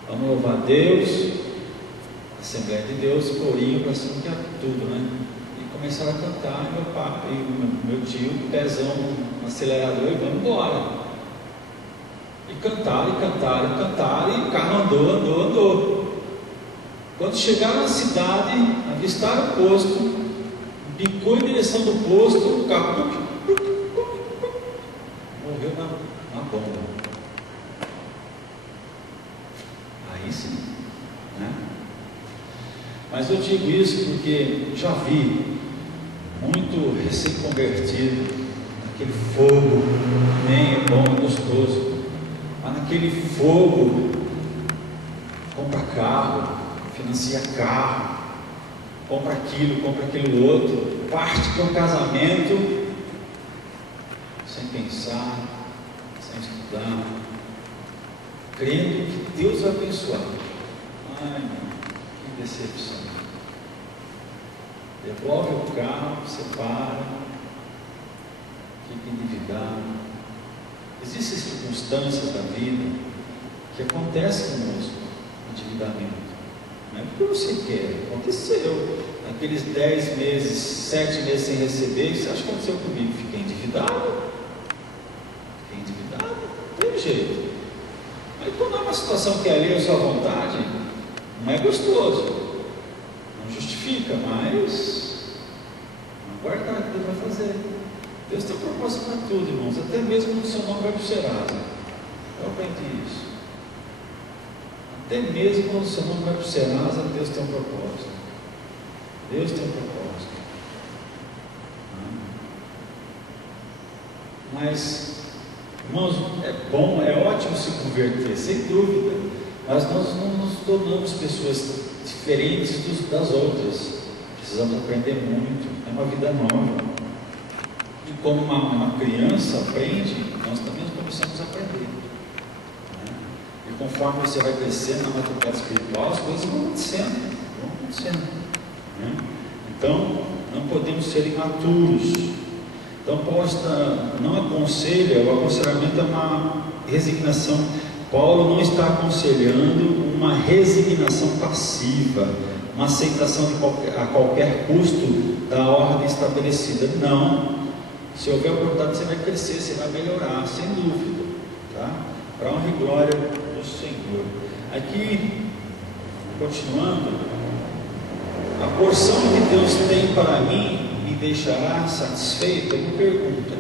vamos louvar Deus, Assembleia de Deus, corinho para cima, que é tudo, né? E começaram a cantar, e meu pai e meu tio, pezão no acelerador, e vamos embora. E cantaram, e o carro andou. Quando chegaram na cidade, avistaram o posto, bicou em direção do posto, o carro morreu na bomba. Aí sim, né? Mas eu digo isso porque já vi muito recém-convertido, naquele fogo, nem é bom, é gostoso, mas naquele fogo, compra carro, financia carro, compra aquilo outro, parte para um casamento, sem pensar, sem estudar, crendo que Deus vai abençoar. Ai, que decepção. Devolve o carro, separa, fica endividado. Existem circunstâncias da vida que acontecem conosco, endividamento. Não é porque você quer, aconteceu. Naqueles 10 meses, 7 meses sem receber, você acha que aconteceu comigo? Fiquei endividado, não teve jeito. Mas quando é uma situação que é alheia à sua vontade, não é gostoso, não justifica, mas aguardar o que Deus vai fazer. Deus tem propósito para tudo, irmãos, até mesmo no seu nome vai para o Serasa. Eu aprendi isso. Até mesmo quando o seu nome vai para o Serasa, Deus tem um propósito. Deus tem um propósito. Mas, irmãos, é bom, é ótimo se converter, sem dúvida. Mas nós não nos tornamos pessoas diferentes das outras. Precisamos aprender muito. É uma vida nova. E como uma criança aprende, nós também começamos a aprender. E conforme você vai crescendo na maturidade espiritual, as coisas vão acontecendo. Então, não podemos ser imaturos. Então, Paulo não aconselha, o aconselhamento é uma resignação. Paulo não está aconselhando uma resignação passiva, uma aceitação a qualquer custo da ordem estabelecida. Não. Se houver oportunidade, você vai crescer, você vai melhorar, sem dúvida. Tá? Para a honra e glória do Senhor. Aqui, continuando, a porção que Deus tem para mim me deixará satisfeito? É uma pergunta.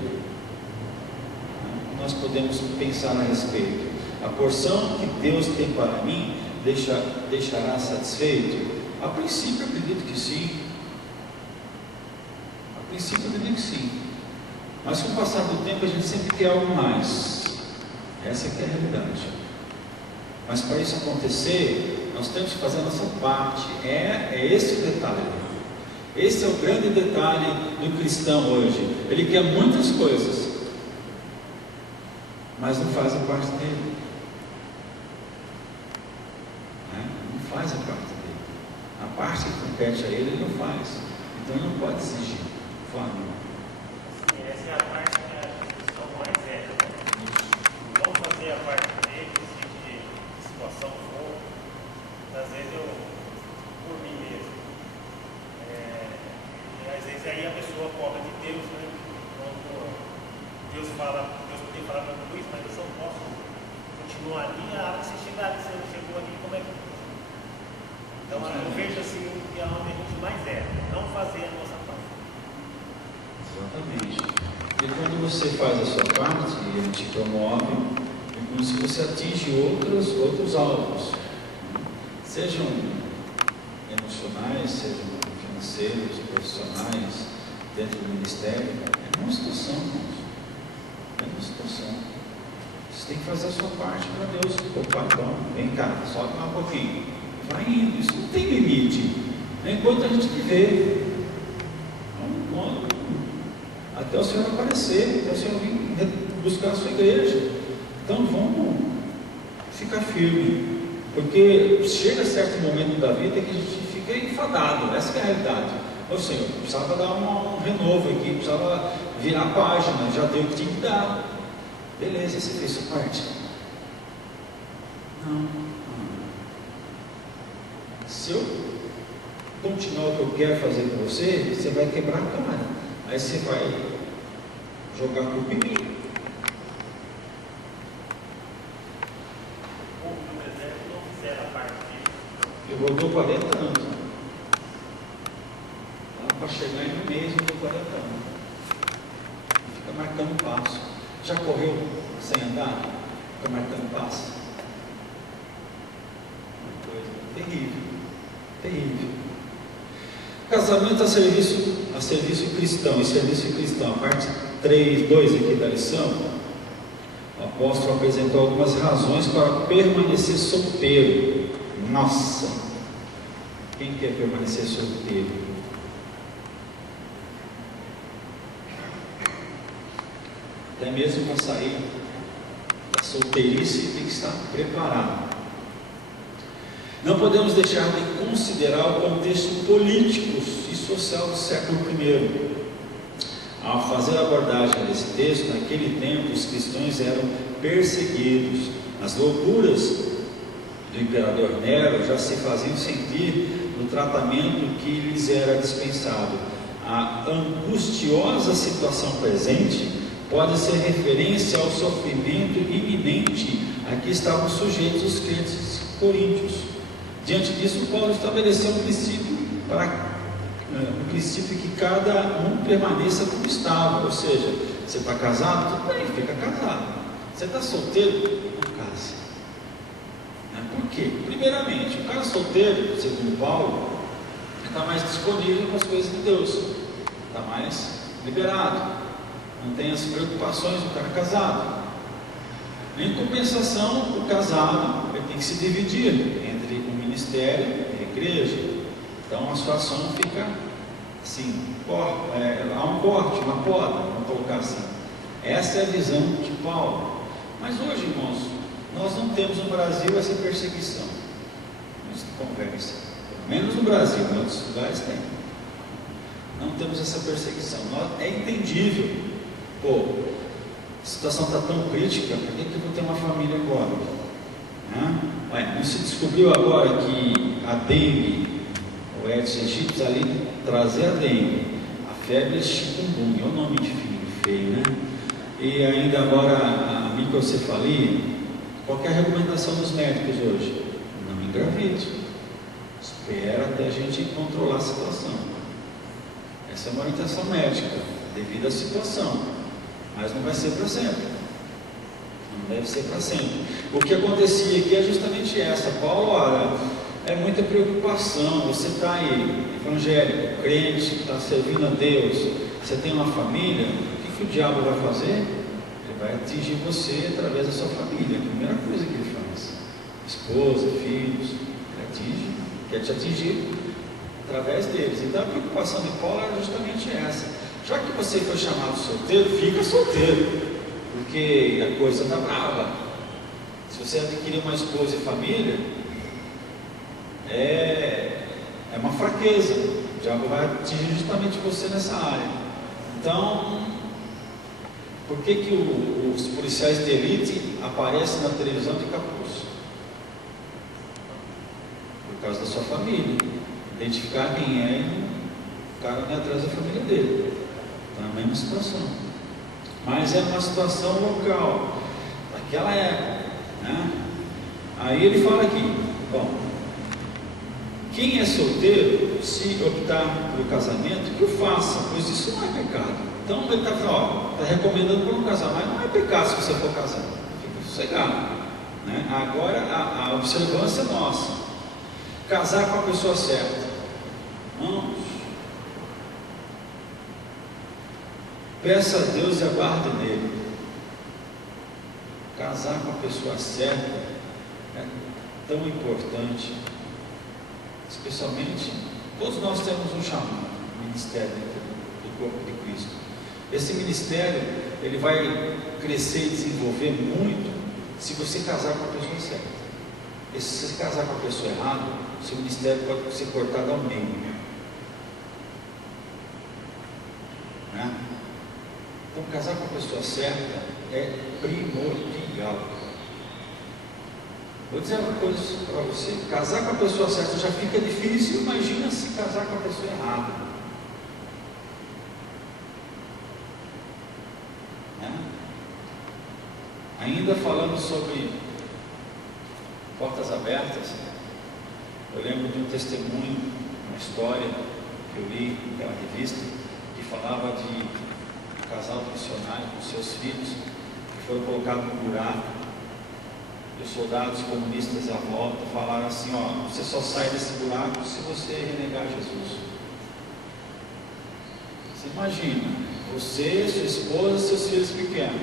Nós podemos pensar a respeito. A porção que Deus tem para mim deixará satisfeito? A princípio, eu acredito que sim. Mas com o passar do tempo, a gente sempre quer algo mais. Essa é a realidade. Mas para isso acontecer, nós temos que fazer a nossa parte. É esse o detalhe. Esse é o grande detalhe do cristão hoje. Ele quer muitas coisas, mas não faz a parte dele. Não faz a parte dele. A parte que compete a ele, ele não faz. Então ele não pode exigir. Flávio. Essa é a parte que a discussão mais é. Não fazer a parte dele, se de situação for, às vezes por mim mesmo. E às vezes aí a pessoa cobra de Deus, né? Quando Deus podia falar para o Luiz, mas eu só posso continuar ali, a hora que você chegar ali, se você não chegou ali, como é que. Então eu vejo assim que é onde a gente mais erra, não fazer a nossa parte. Exatamente. E quando você faz a sua parte, ele te promove, é como se você atinge outros alvos, sejam emocionais, sejam financeiros, profissionais, dentro do ministério. É uma situação, irmãos. É uma situação. Você tem que fazer a sua parte para Deus. Opa, então, vem cá, sobe mais um pouquinho. Vai indo, isso não tem limite. Enquanto a gente viver. Até o Senhor aparecer, até o Senhor vir buscar a sua igreja. Então vamos ficar firme. Porque chega certo momento da vida que a gente fica enfadado. Essa é a realidade. Ô Senhor, precisava dar um renovo aqui, precisava virar a página, já deu o que tinha que dar. Beleza, você fez sua parte? Não. Se eu continuar o que eu quero fazer com você, você vai quebrar a cara. Aí você vai jogar a culpa em mim. O povo do deserto não fizeram a parte dele. Eu rodou 40 anos. Lá para chegar em um mês, eu dou 40 anos. Fica marcando passo. Já correu sem andar? Fica marcando passo. Uma coisa terrível. Terrível. Casamento a serviço cristão. E serviço cristão, a parte 2 aqui da lição, o apóstolo apresentou algumas razões para permanecer solteiro. Nossa! Quem quer permanecer solteiro? Até mesmo para sair da solteirice tem que estar preparado. Não podemos deixar de considerar o contexto político e social do século I. Ao fazer a abordagem desse texto, naquele tempo os cristãos eram perseguidos. As loucuras do imperador Nero já se faziam sentir no tratamento que lhes era dispensado. A angustiosa situação presente pode ser referência ao sofrimento iminente a que estavam sujeitos os crentes coríntios. Diante disso, Paulo estabeleceu um princípio que cada um permaneça como estava. Ou seja, você está casado? Tudo bem, fica casado. Você está solteiro? Não case. Por quê? Primeiramente, o cara solteiro, segundo Paulo, está mais disponível para as coisas de Deus, está mais liberado, não tem as preocupações do cara casado. Em compensação, o casado ele tem que se dividir entre o ministério e a igreja. Então a situação fica assim, há um corte, uma poda, vamos colocar assim. Essa é a visão de Paulo. Mas hoje, irmãos, nós não temos no Brasil essa perseguição. Essa conversa. Pelo menos no Brasil, em outros lugares tem. Não temos essa perseguição. É entendível. Pô, a situação está tão crítica, por que eu vou ter uma família agora? Não se descobriu agora que a dengue, o Aedes aegypti ali trazer a dengue, a febre chikungunya, é o nome de filho feio, né? E ainda agora a microcefalia. Qual é a recomendação dos médicos hoje? Não engravide. Espera até a gente controlar a situação. Essa é uma orientação médica, devido à situação. Mas não vai ser para sempre. Não deve ser para sempre. O que acontecia aqui é justamente essa. Paulo, olha, é muita preocupação. Você está aí, evangélico, crente, está servindo a Deus. Você tem uma família. O que o diabo vai fazer? Ele vai atingir você através da sua família. A primeira coisa que ele faz. Esposa, filhos. Ele atinge, quer te atingir através deles. Então a preocupação de Paulo era justamente essa. Já que você foi chamado solteiro, fica solteiro, porque a coisa está brava. Se você adquirir uma esposa e família, é uma fraqueza. O diabo vai atingir justamente você nessa área. Então, por que os policiais de elite aparecem na televisão de capuz? Por causa da sua família. Identificar quem é e o cara vai atrás da família dele. Está na mesma situação, mas é uma situação local, daquela época, né? Aí ele fala aqui, bom, Quem é solteiro, se optar pelo casamento, que o faça, pois isso não é pecado. Então ele está falando, está recomendando para não casar, mas não é pecado se você for casar, fica sossegado, né? Agora a observância nossa, casar com a pessoa certa, irmãos, peça a Deus e aguarde nele. Casar com a pessoa certa é tão importante, especialmente, todos nós temos um chamado, um ministério do corpo de Cristo. Esse ministério, ele vai crescer e desenvolver muito se você casar com a pessoa certa. E se você casar com a pessoa errada, seu ministério pode ser cortado ao meio, né? Então, casar com a pessoa certa é primordial. Vou dizer uma coisa para você: casar com a pessoa certa já fica difícil, imagina se casar com a pessoa errada, né? Ainda falando sobre portas abertas, eu lembro de um testemunho, uma história que eu li naquela revista, que falava de um casal missionário com seus filhos, que foram colocados no buraco. E os soldados comunistas à volta falaram assim: ó, você só sai desse buraco se você renegar Jesus. Você imagina, você, sua esposa, seus filhos pequenos,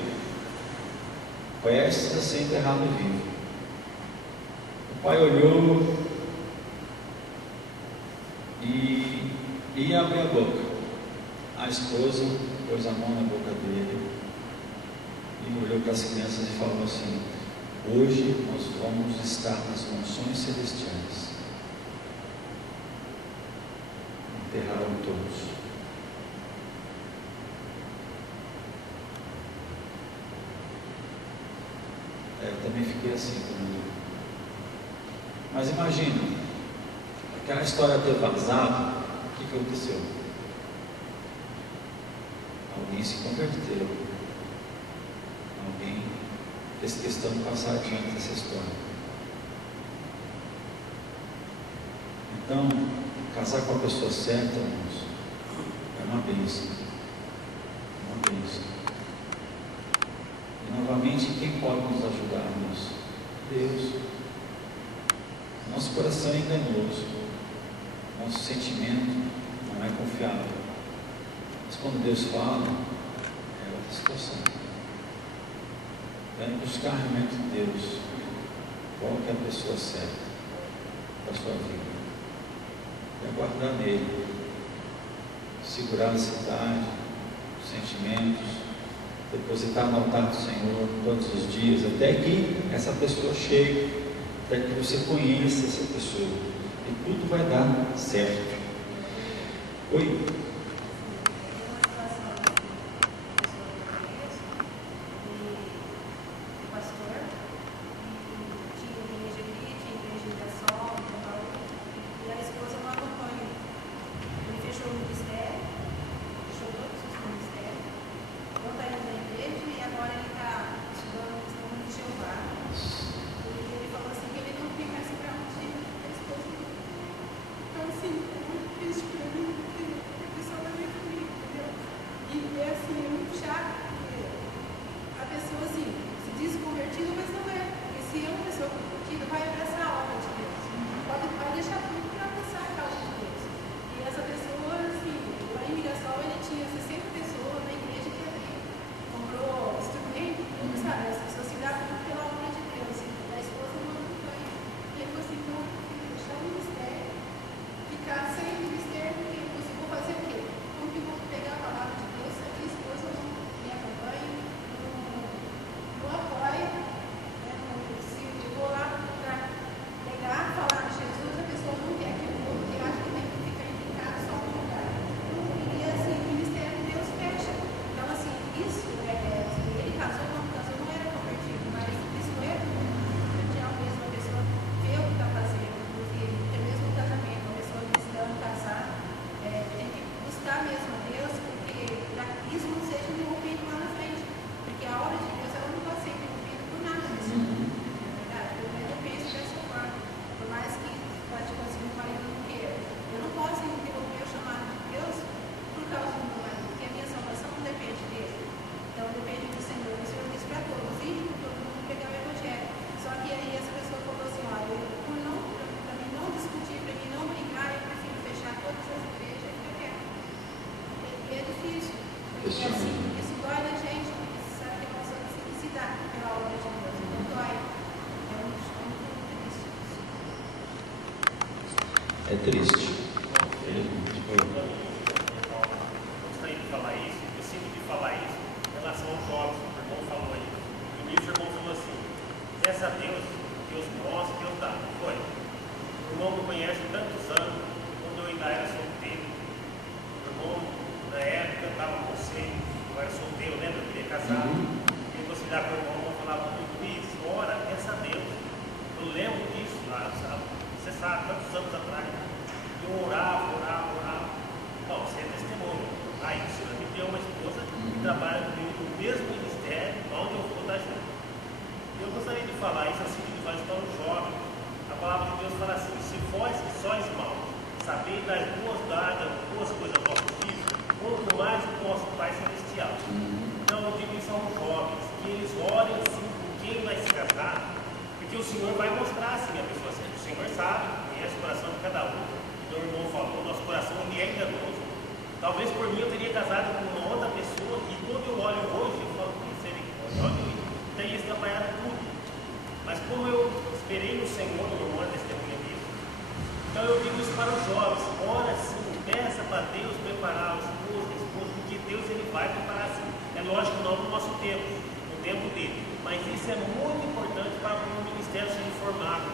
prestes a ser enterrado vivo. O pai olhou e ia abrir a boca. A esposa pôs a mão na boca dele e olhou para as crianças e falou assim: hoje nós vamos estar nas mansões celestiais. Enterraram todos. Eu também fiquei assim comigo. Mas imagina, aquela história ter vazado, o que aconteceu? Alguém se converteu. Alguém fez questão de passar adiante dessa história. Então, casar com a pessoa certa, irmãos, é uma bênção. Uma bênção. E novamente, quem pode nos ajudar nisso? Deus. Nosso coração é enganoso. Nosso sentimento não é confiável. Mas quando Deus fala, é outra situação. Deve buscar realmente Deus, qual que é a pessoa certa para a sua vida, e aguardar nele, segurar a ansiedade, os sentimentos, depositar no altar do Senhor todos os dias, até que essa pessoa chegue, até que você conheça essa pessoa, e tudo vai dar certo. Oi? Assim, é muito triste para mim, porque a pessoa E assim, isso dói na gente, porque você sabe que a nossa simplicidade pela obra de Deus. Então dói. É muito triste. É triste. Gostaria de falar isso, eu sinto de falar isso em relação aos jovens, o irmão falou aí. No início o irmão falou assim, peça a Deus, Deus mostra, Deus dá. Foi. O irmão me conhece há tantos anos, quando eu ainda era solteiro. O irmão, na época, estava com você, eu era solteiro, lembra? Eu queria casar. Queria conciliar com o irmão, eu falava muito isso, ora, peça a Deus. Eu lembro disso lá, sabe? Você sabe, tantos anos atrás. Eu orava. Bom, você é testemunho. Aí o Senhor me deu uma esposa que trabalha comigo no mesmo ministério, onde eu vou estar junto. Eu gostaria de falar isso assim, de falar para os jovens. A palavra de Deus fala assim: se vós que sois maus, sabeis das boas coisas aos vossos filhos, quanto mais o vosso Pai Celestial. Então eu digo isso aos jovens, que eles orem sim por quem vai se casar, porque o Senhor vai mostrar assim a pessoa certa. O Senhor sabe, conhece o coração de cada um. Então o irmão falou, nosso coração ele é enganoso. Talvez por mim eu teria casado com uma outra pessoa e quando eu olho hoje, eu falo, misericórdia, olha, eu teria atrapalhado tudo. Mas como eu esperei no Senhor, o irmão é testemunha disso, então eu digo isso para os jovens, ora sim, peça para Deus preparar os esposos, porque Deus ele vai preparar sim. É lógico, não no nosso tempo, no tempo dele. Mas isso é muito importante para o ministério ser formado,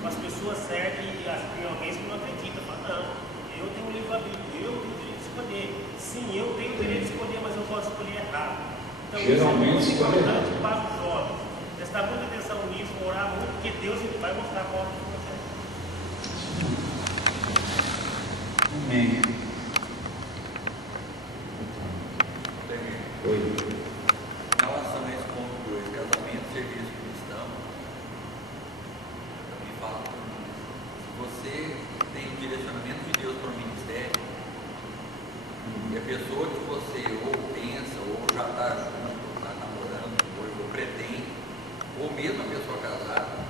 com as pessoas certas e tem alguém que não acredita, fala, não, eu tenho livre-arbítrio, eu tenho direito de escolher. Sim, eu tenho direito de escolher, mas eu posso escolher errado. Então Geralmente isso é muito importante errado. para os jovens. Prestar muita atenção nisso, orar muito, porque Deus ele vai mostrar qual é o processo. Amém. Oi. Em relação a esse ponto 2, casamento, serviço cristão, também falo para mim, se você tem um direcionamento de Deus para o ministério, e a pessoa que você ou pensa, ou já está junto, está namorando, ou pretende, ou mesmo a pessoa casada,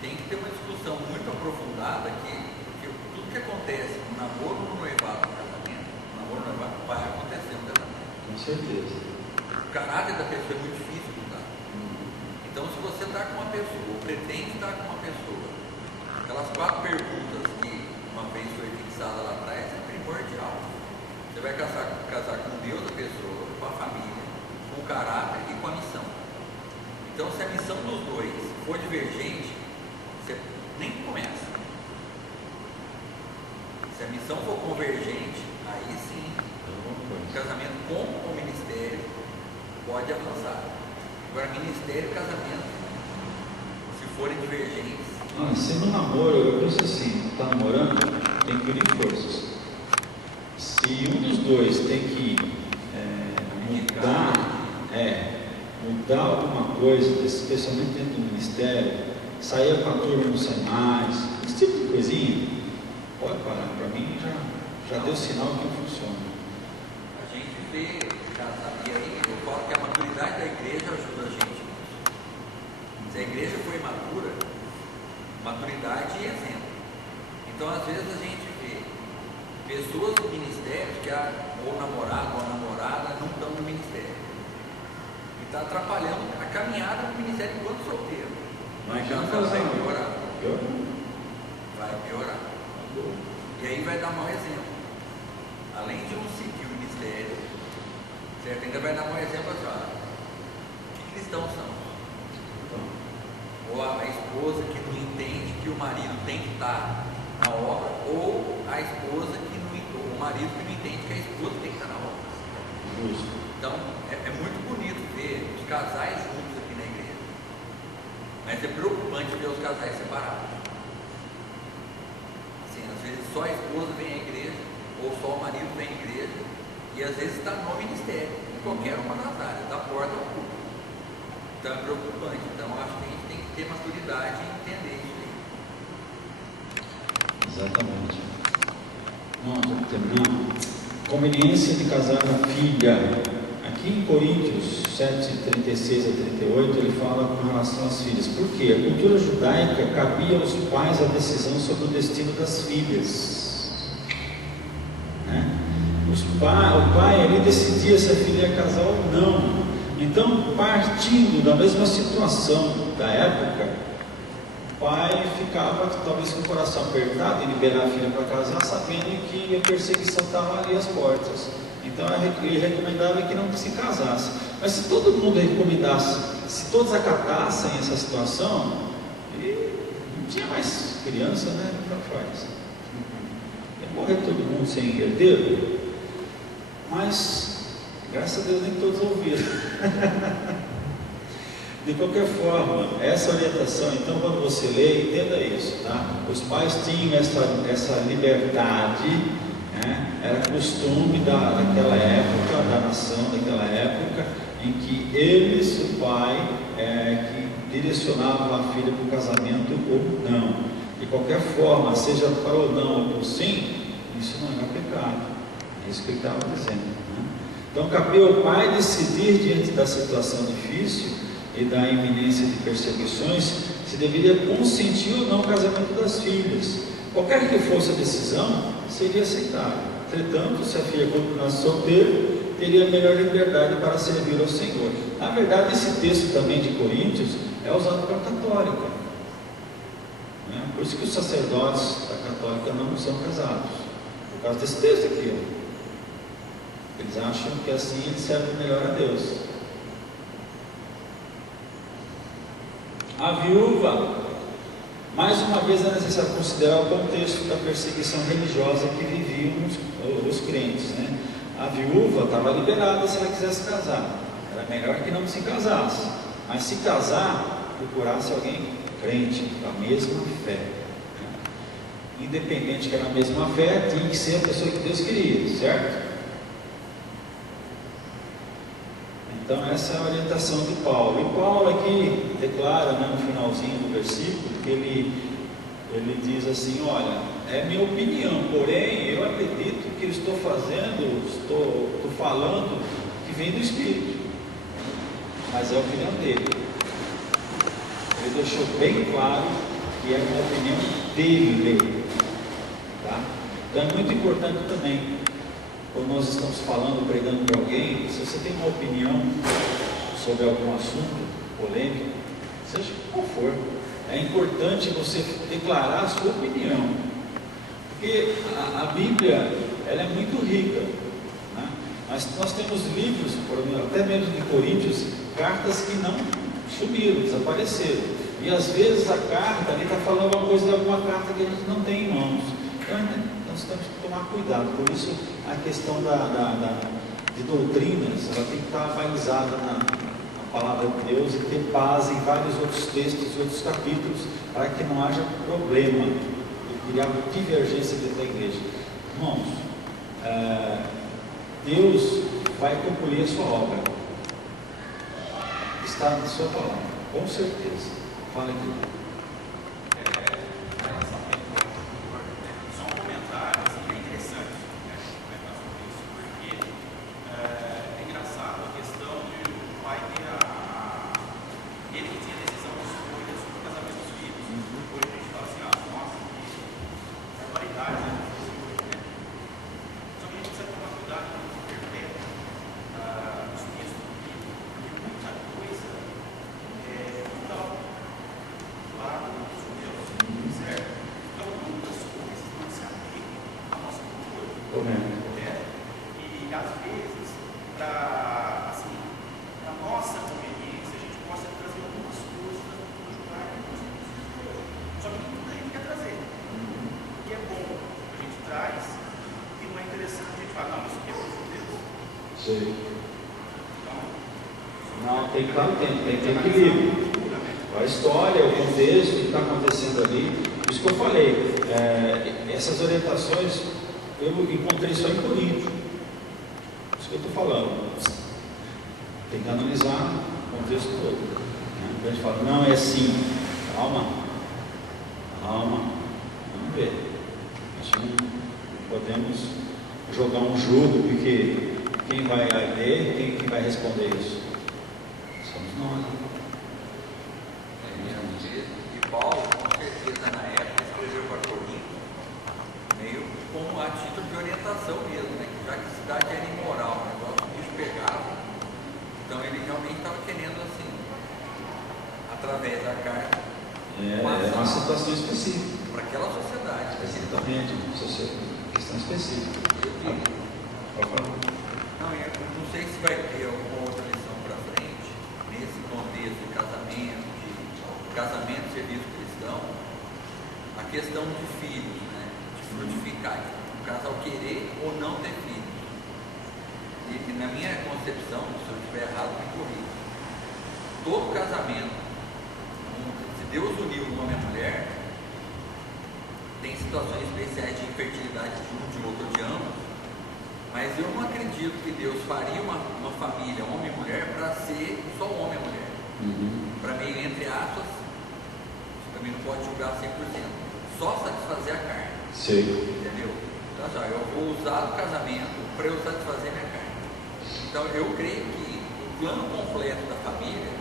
tem que ter uma discussão muito aprofundada que tudo que acontece no namoro, no noivado, no casamento, no namoro, no noivado, vai acontecer no casamento. Com certeza. O caráter da pessoa é muito difícil de mudar. Então, se você está com uma pessoa, ou pretende estar com uma pessoa, aquelas 4 perguntas que uma vez foi fixada lá atrás é primordial. Você vai casar com Deus da pessoa, com a família, com o caráter e com a missão. Então, se a missão dos dois for divergente, você nem começa. Se a missão for convergente, aí sim, o casamento com o ministério pode avançar. Agora, ministério e casamento, se forem divergentes. Se no namoro, eu penso assim, está namorando, tem que unir forças. Se um dos dois tem que mudar alguma coisa, especialmente dentro do ministério, sair com a turma, não sai mais, esse tipo de coisinha, pode parar. Para mim já deu sinal que não funciona. A gente vê, e aí eu falo que a maturidade da igreja ajuda a gente nisso. Se a igreja for imatura, maturidade e exemplo. Então, às vezes a gente vê pessoas do ministério que ou namorado ou a namorada não estão no ministério. E está atrapalhando a caminhada do ministério enquanto solteiro. Mas então, vai piorar. Vai piorar. E aí vai dar mau exemplo. Além de não seguir o ministério, certo? Ainda vai dar mau exemplo assim, que cristãos são? Ou a esposa que não entende que o marido tem que estar na obra, ou a esposa que não entende, o marido que não entende que a esposa tem que estar na obra. Justo. Então, é muito bonito ver os casais juntos aqui na igreja, mas é preocupante ver os casais separados. Assim, às vezes só a esposa vem à igreja, ou só o marido vem à igreja, e às vezes está no ministério, em qualquer uma das áreas, da porta ao culto. Então é preocupante. Então acho que a gente tem que ter maturidade e entender isso aí. Exatamente. Vamos terminar. Conveniência de casar a filha. Aqui em Coríntios 7, 36 a 38, ele fala com relação às filhas. Por quê? A cultura judaica cabia aos pais a decisão sobre o destino das filhas. Né? o pai ali decidia se a filha ia casar ou não. Então, partindo da mesma situação da época, o pai ficava talvez com o coração apertado em liberar a filha para casar, sabendo que a perseguição estava ali às portas. Então ele recomendava que não se casasse. Mas se todo mundo recomendasse, se todos acatassem essa situação, não tinha mais criança, né? Como faz? Ia morrer todo mundo sem herdeiro. Mas, graças a Deus, nem todos ouviram. De qualquer forma, essa orientação, então, quando você lê, entenda isso, tá? Os pais tinham essa liberdade, né? Era costume daquela época, da nação daquela época, em que eles, o pai, que direcionava a filha para o casamento ou não. De qualquer forma, seja para ou não ou por sim, isso não era pecado. É isso que ele estava dizendo, né? Então, cabia ao pai decidir diante da situação difícil e da iminência de perseguições, se deveria consentir ou não o casamento das filhas. Qualquer que fosse a decisão, seria aceitável. Entretanto, se a filha continuasse solteira, teria melhor liberdade para servir ao Senhor. Na verdade, esse texto também de Coríntios é usado para a católica, né? Por isso que os sacerdotes da católica não são casados, por causa desse texto aqui, ó. Eles acham que assim eles servem melhor a Deus. A viúva, mais uma vez é necessário considerar o contexto da perseguição religiosa que viviam os crentes, né? A viúva estava liberada se ela quisesse casar, era melhor que não se casasse, mas se casar, procurasse alguém crente, da mesma fé, né? Independente que era a mesma fé, tinha que ser a pessoa que Deus queria, certo? Então essa é a orientação de Paulo. E Paulo aqui declara, né, no finalzinho do versículo, que ele diz assim: olha, é minha opinião, porém eu acredito que estou falando que vem do Espírito, mas é a opinião dele. Ele deixou bem claro que é uma opinião dele, tá? Então é muito importante também, quando nós estamos falando, pregando para alguém, se você tem uma opinião sobre algum assunto polêmico, seja qual for, é importante você declarar a sua opinião, porque a Bíblia, ela é muito rica, né? Mas nós temos livros, até mesmo de Coríntios, cartas que não sumiram, desapareceram, e às vezes a carta ali está falando alguma coisa de alguma carta que a gente não tem em mãos. Então nós temos que tomar cuidado. Por isso a questão de doutrinas, ela tem que estar balizada na palavra de Deus e ter base em vários outros textos, outros capítulos, para que não haja problema de criar divergência dentro da igreja. Irmãos, Deus vai concluir a sua obra, está na sua palavra, com certeza. Fala aqui. Não, tem equilíbrio. A história, o contexto, o que está acontecendo ali. Por isso que eu falei, essas orientações eu encontrei só em Coríntios. Por isso que eu estou falando. Tem que analisar o contexto todo, né? A gente fala, não, é assim. Calma, vamos ver. Nós não podemos jogar um jogo, porque quem vai ler, quem que vai responder isso? Somos nós. E Paulo, com certeza, na época, escreveu para Corinto, meio como a título de orientação mesmo, né? Já que se dá através da carne, É uma situação específica. para aquela sociedade. Exatamente, questão específica. Pode falar. Não, eu não sei se vai ter alguma outra lição para frente, nesse contexto de casamento, serviço cristão, a questão de filhos, né? De frutificar, o casal querer ou não ter filhos. E na minha concepção, se eu estiver errado, me corrija. Todo casamento, se Deus uniu um homem e mulher, tem situações especiais de infertilidade de um, de outro, de ambos, mas eu não acredito que Deus faria uma família, homem e mulher, para ser só homem e mulher. Para mim, entre aspas, você também não pode julgar 100%, só satisfazer a carne. Sim. Entendeu? Então, já, eu vou usar o casamento para eu satisfazer minha carne. Então, eu creio que o plano completo da família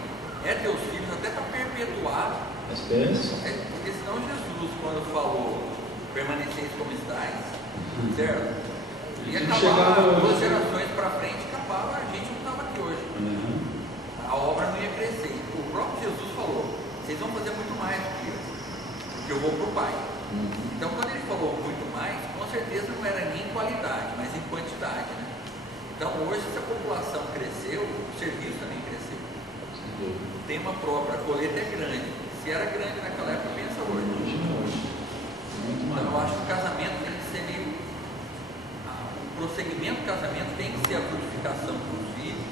é ter os filhos até para perpetuar. Porque senão Jesus, quando falou permaneceis como estáis, certo? Ia acabar 2 gerações para frente, acabava, a gente não estava aqui hoje. A obra não ia crescer. O próprio Jesus falou, vocês vão fazer muito mais do que eu, porque eu vou para o Pai. Então, quando ele falou muito mais, com certeza não era nem em qualidade, mas em quantidade, né? Então, hoje, se a população cresceu, o serviço também cresceu. O tema próprio, a colheita é grande. Se era grande naquela época, pensa hoje. Então, eu acho que o casamento tem que ser meio... O prosseguimento do casamento tem que ser a frutificação dos filhos,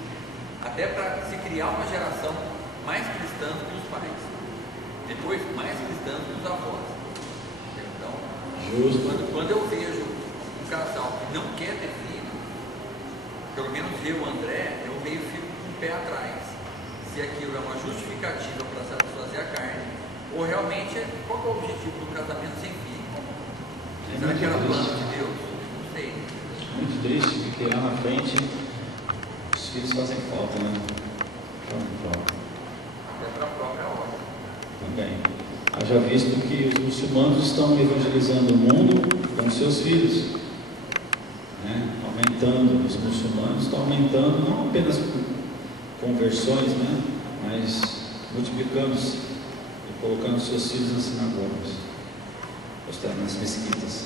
até para se criar uma geração mais cristã que os pais. Depois, mais cristã que os avós. Então, quando eu vejo um casal que não quer ter filho, pelo menos eu, André, eu meio fico com o pé atrás. Se aquilo é uma justificativa para satisfazer a carne, ou realmente, qual é o objetivo do casamento sem filho? Será que era plano de Deus? Não sei. Muito triste, porque lá na frente os filhos fazem falta, né? Até para a própria obra. Também. Haja visto que os muçulmanos estão evangelizando o mundo com seus filhos, né? Aumentando, os muçulmanos estão aumentando, não apenas conversões, né? Mas multiplicando-se e colocando seus filhos nas sinagogas, nas mesquitas.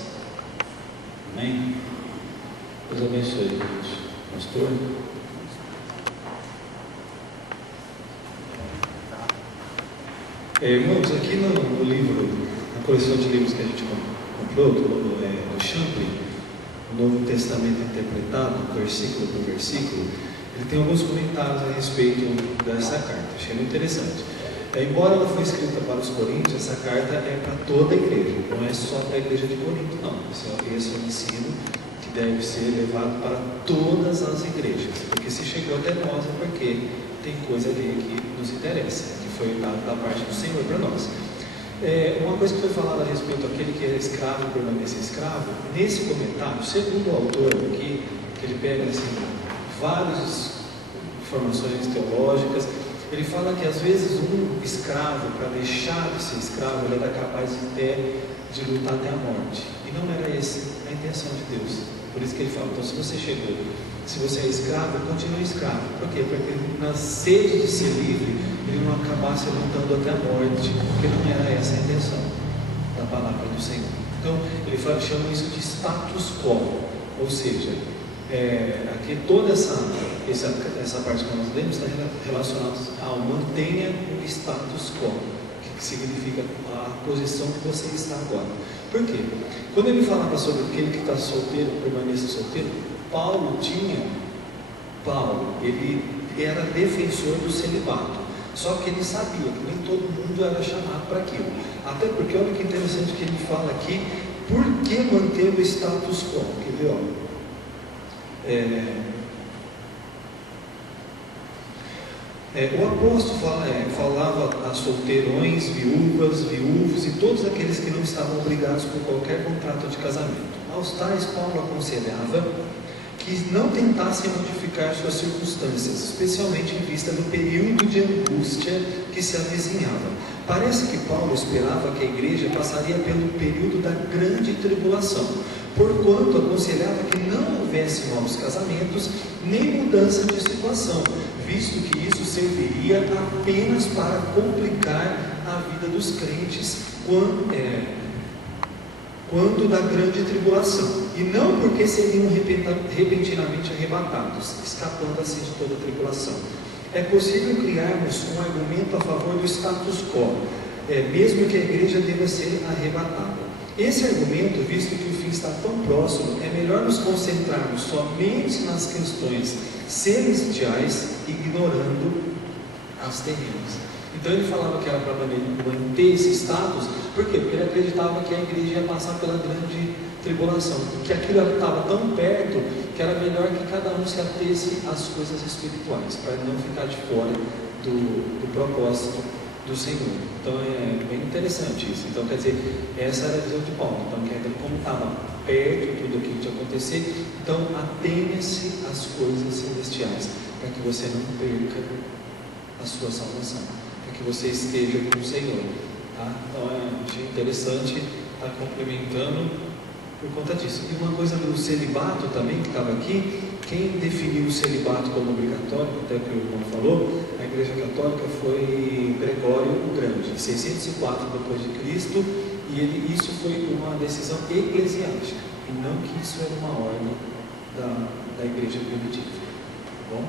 Amém? Deus abençoe, gente. Pastor? Irmãos, aqui no livro, na coleção de livros que a gente comprou, do Champlin, o Novo Testamento Interpretado, versículo por versículo, ele tem alguns comentários a respeito dessa carta. Achei muito interessante. Embora ela foi escrita para os coríntios, essa carta é para toda a igreja, não é só para a igreja de Corinto, não. Esse é um ensino que deve ser levado para todas as igrejas, porque se chegou até nós é porque tem coisa ali que nos interessa, que foi dado da parte do Senhor para nós. Uma coisa que foi falada a respeito daquele que é escravo e permanece escravo, nesse comentário, segundo o autor aqui, que ele pega assim, várias informações teológicas, ele fala que às vezes um escravo, para deixar de ser escravo, ele era capaz de lutar até a morte, e não era essa a intenção de Deus. Por isso que ele fala, então se você chegou, se você é escravo, continue escravo. Por quê? Porque na sede de ser livre, ele não acabasse lutando até a morte, porque não era essa a intenção da palavra do Senhor. Então, ele chama isso de status quo, ou seja, aqui toda essa parte que nós lemos está relacionada ao mantenha o status quo, que significa a posição que você está agora. Por quê? Quando ele falava sobre aquele que está solteiro, permaneça solteiro, Paulo, ele era defensor do celibato, só que ele sabia que nem todo mundo era chamado para aquilo. Até porque, olha que interessante que ele fala aqui, por que manter o status quo? Quer ver, olha? O apóstolo falava a solteirões, viúvos e todos aqueles que não estavam obrigados por qualquer contrato de casamento. Aos tais, Paulo aconselhava que não tentassem modificar suas circunstâncias, especialmente em vista do período de angústia que se avizinhava. Parece que Paulo esperava que a igreja passaria pelo período da grande tribulação, porquanto aconselhava que não houvesse houvesse novos casamentos, nem mudança de situação, visto que isso serviria apenas para complicar a vida dos crentes quando da grande tribulação, e não porque seriam repentinamente arrebatados, escapando assim de toda a tribulação. É possível criarmos um argumento a favor do status quo, mesmo que a igreja deva ser arrebatada. Esse argumento, visto que o fim está tão próximo, é melhor nos concentrarmos somente nas questões celestiais, ignorando as terrenas. Então ele falava que era para manter esse status, por quê? Porque ele acreditava que a igreja ia passar pela grande tribulação, que aquilo estava tão perto que era melhor que cada um se atesse às coisas espirituais, para não ficar de fora do propósito do Senhor. Então é bem interessante isso. Então quer dizer, essa era a visão de Paulo. Então quer dizer, como estava perto tudo aquilo de acontecer, então atenha-se às coisas celestiais, para que você não perca a sua salvação, para que você esteja com o Senhor. Tá? Então achei interessante estar complementando por conta disso. E uma coisa do celibato também, que estava aqui, quem definiu o celibato como obrigatório, até que o irmão falou, a Igreja Católica foi Gregório o Grande, em 604 depois de Cristo, e isso foi uma decisão eclesiástica, e não que isso era uma ordem da Igreja primitiva. Tá bom?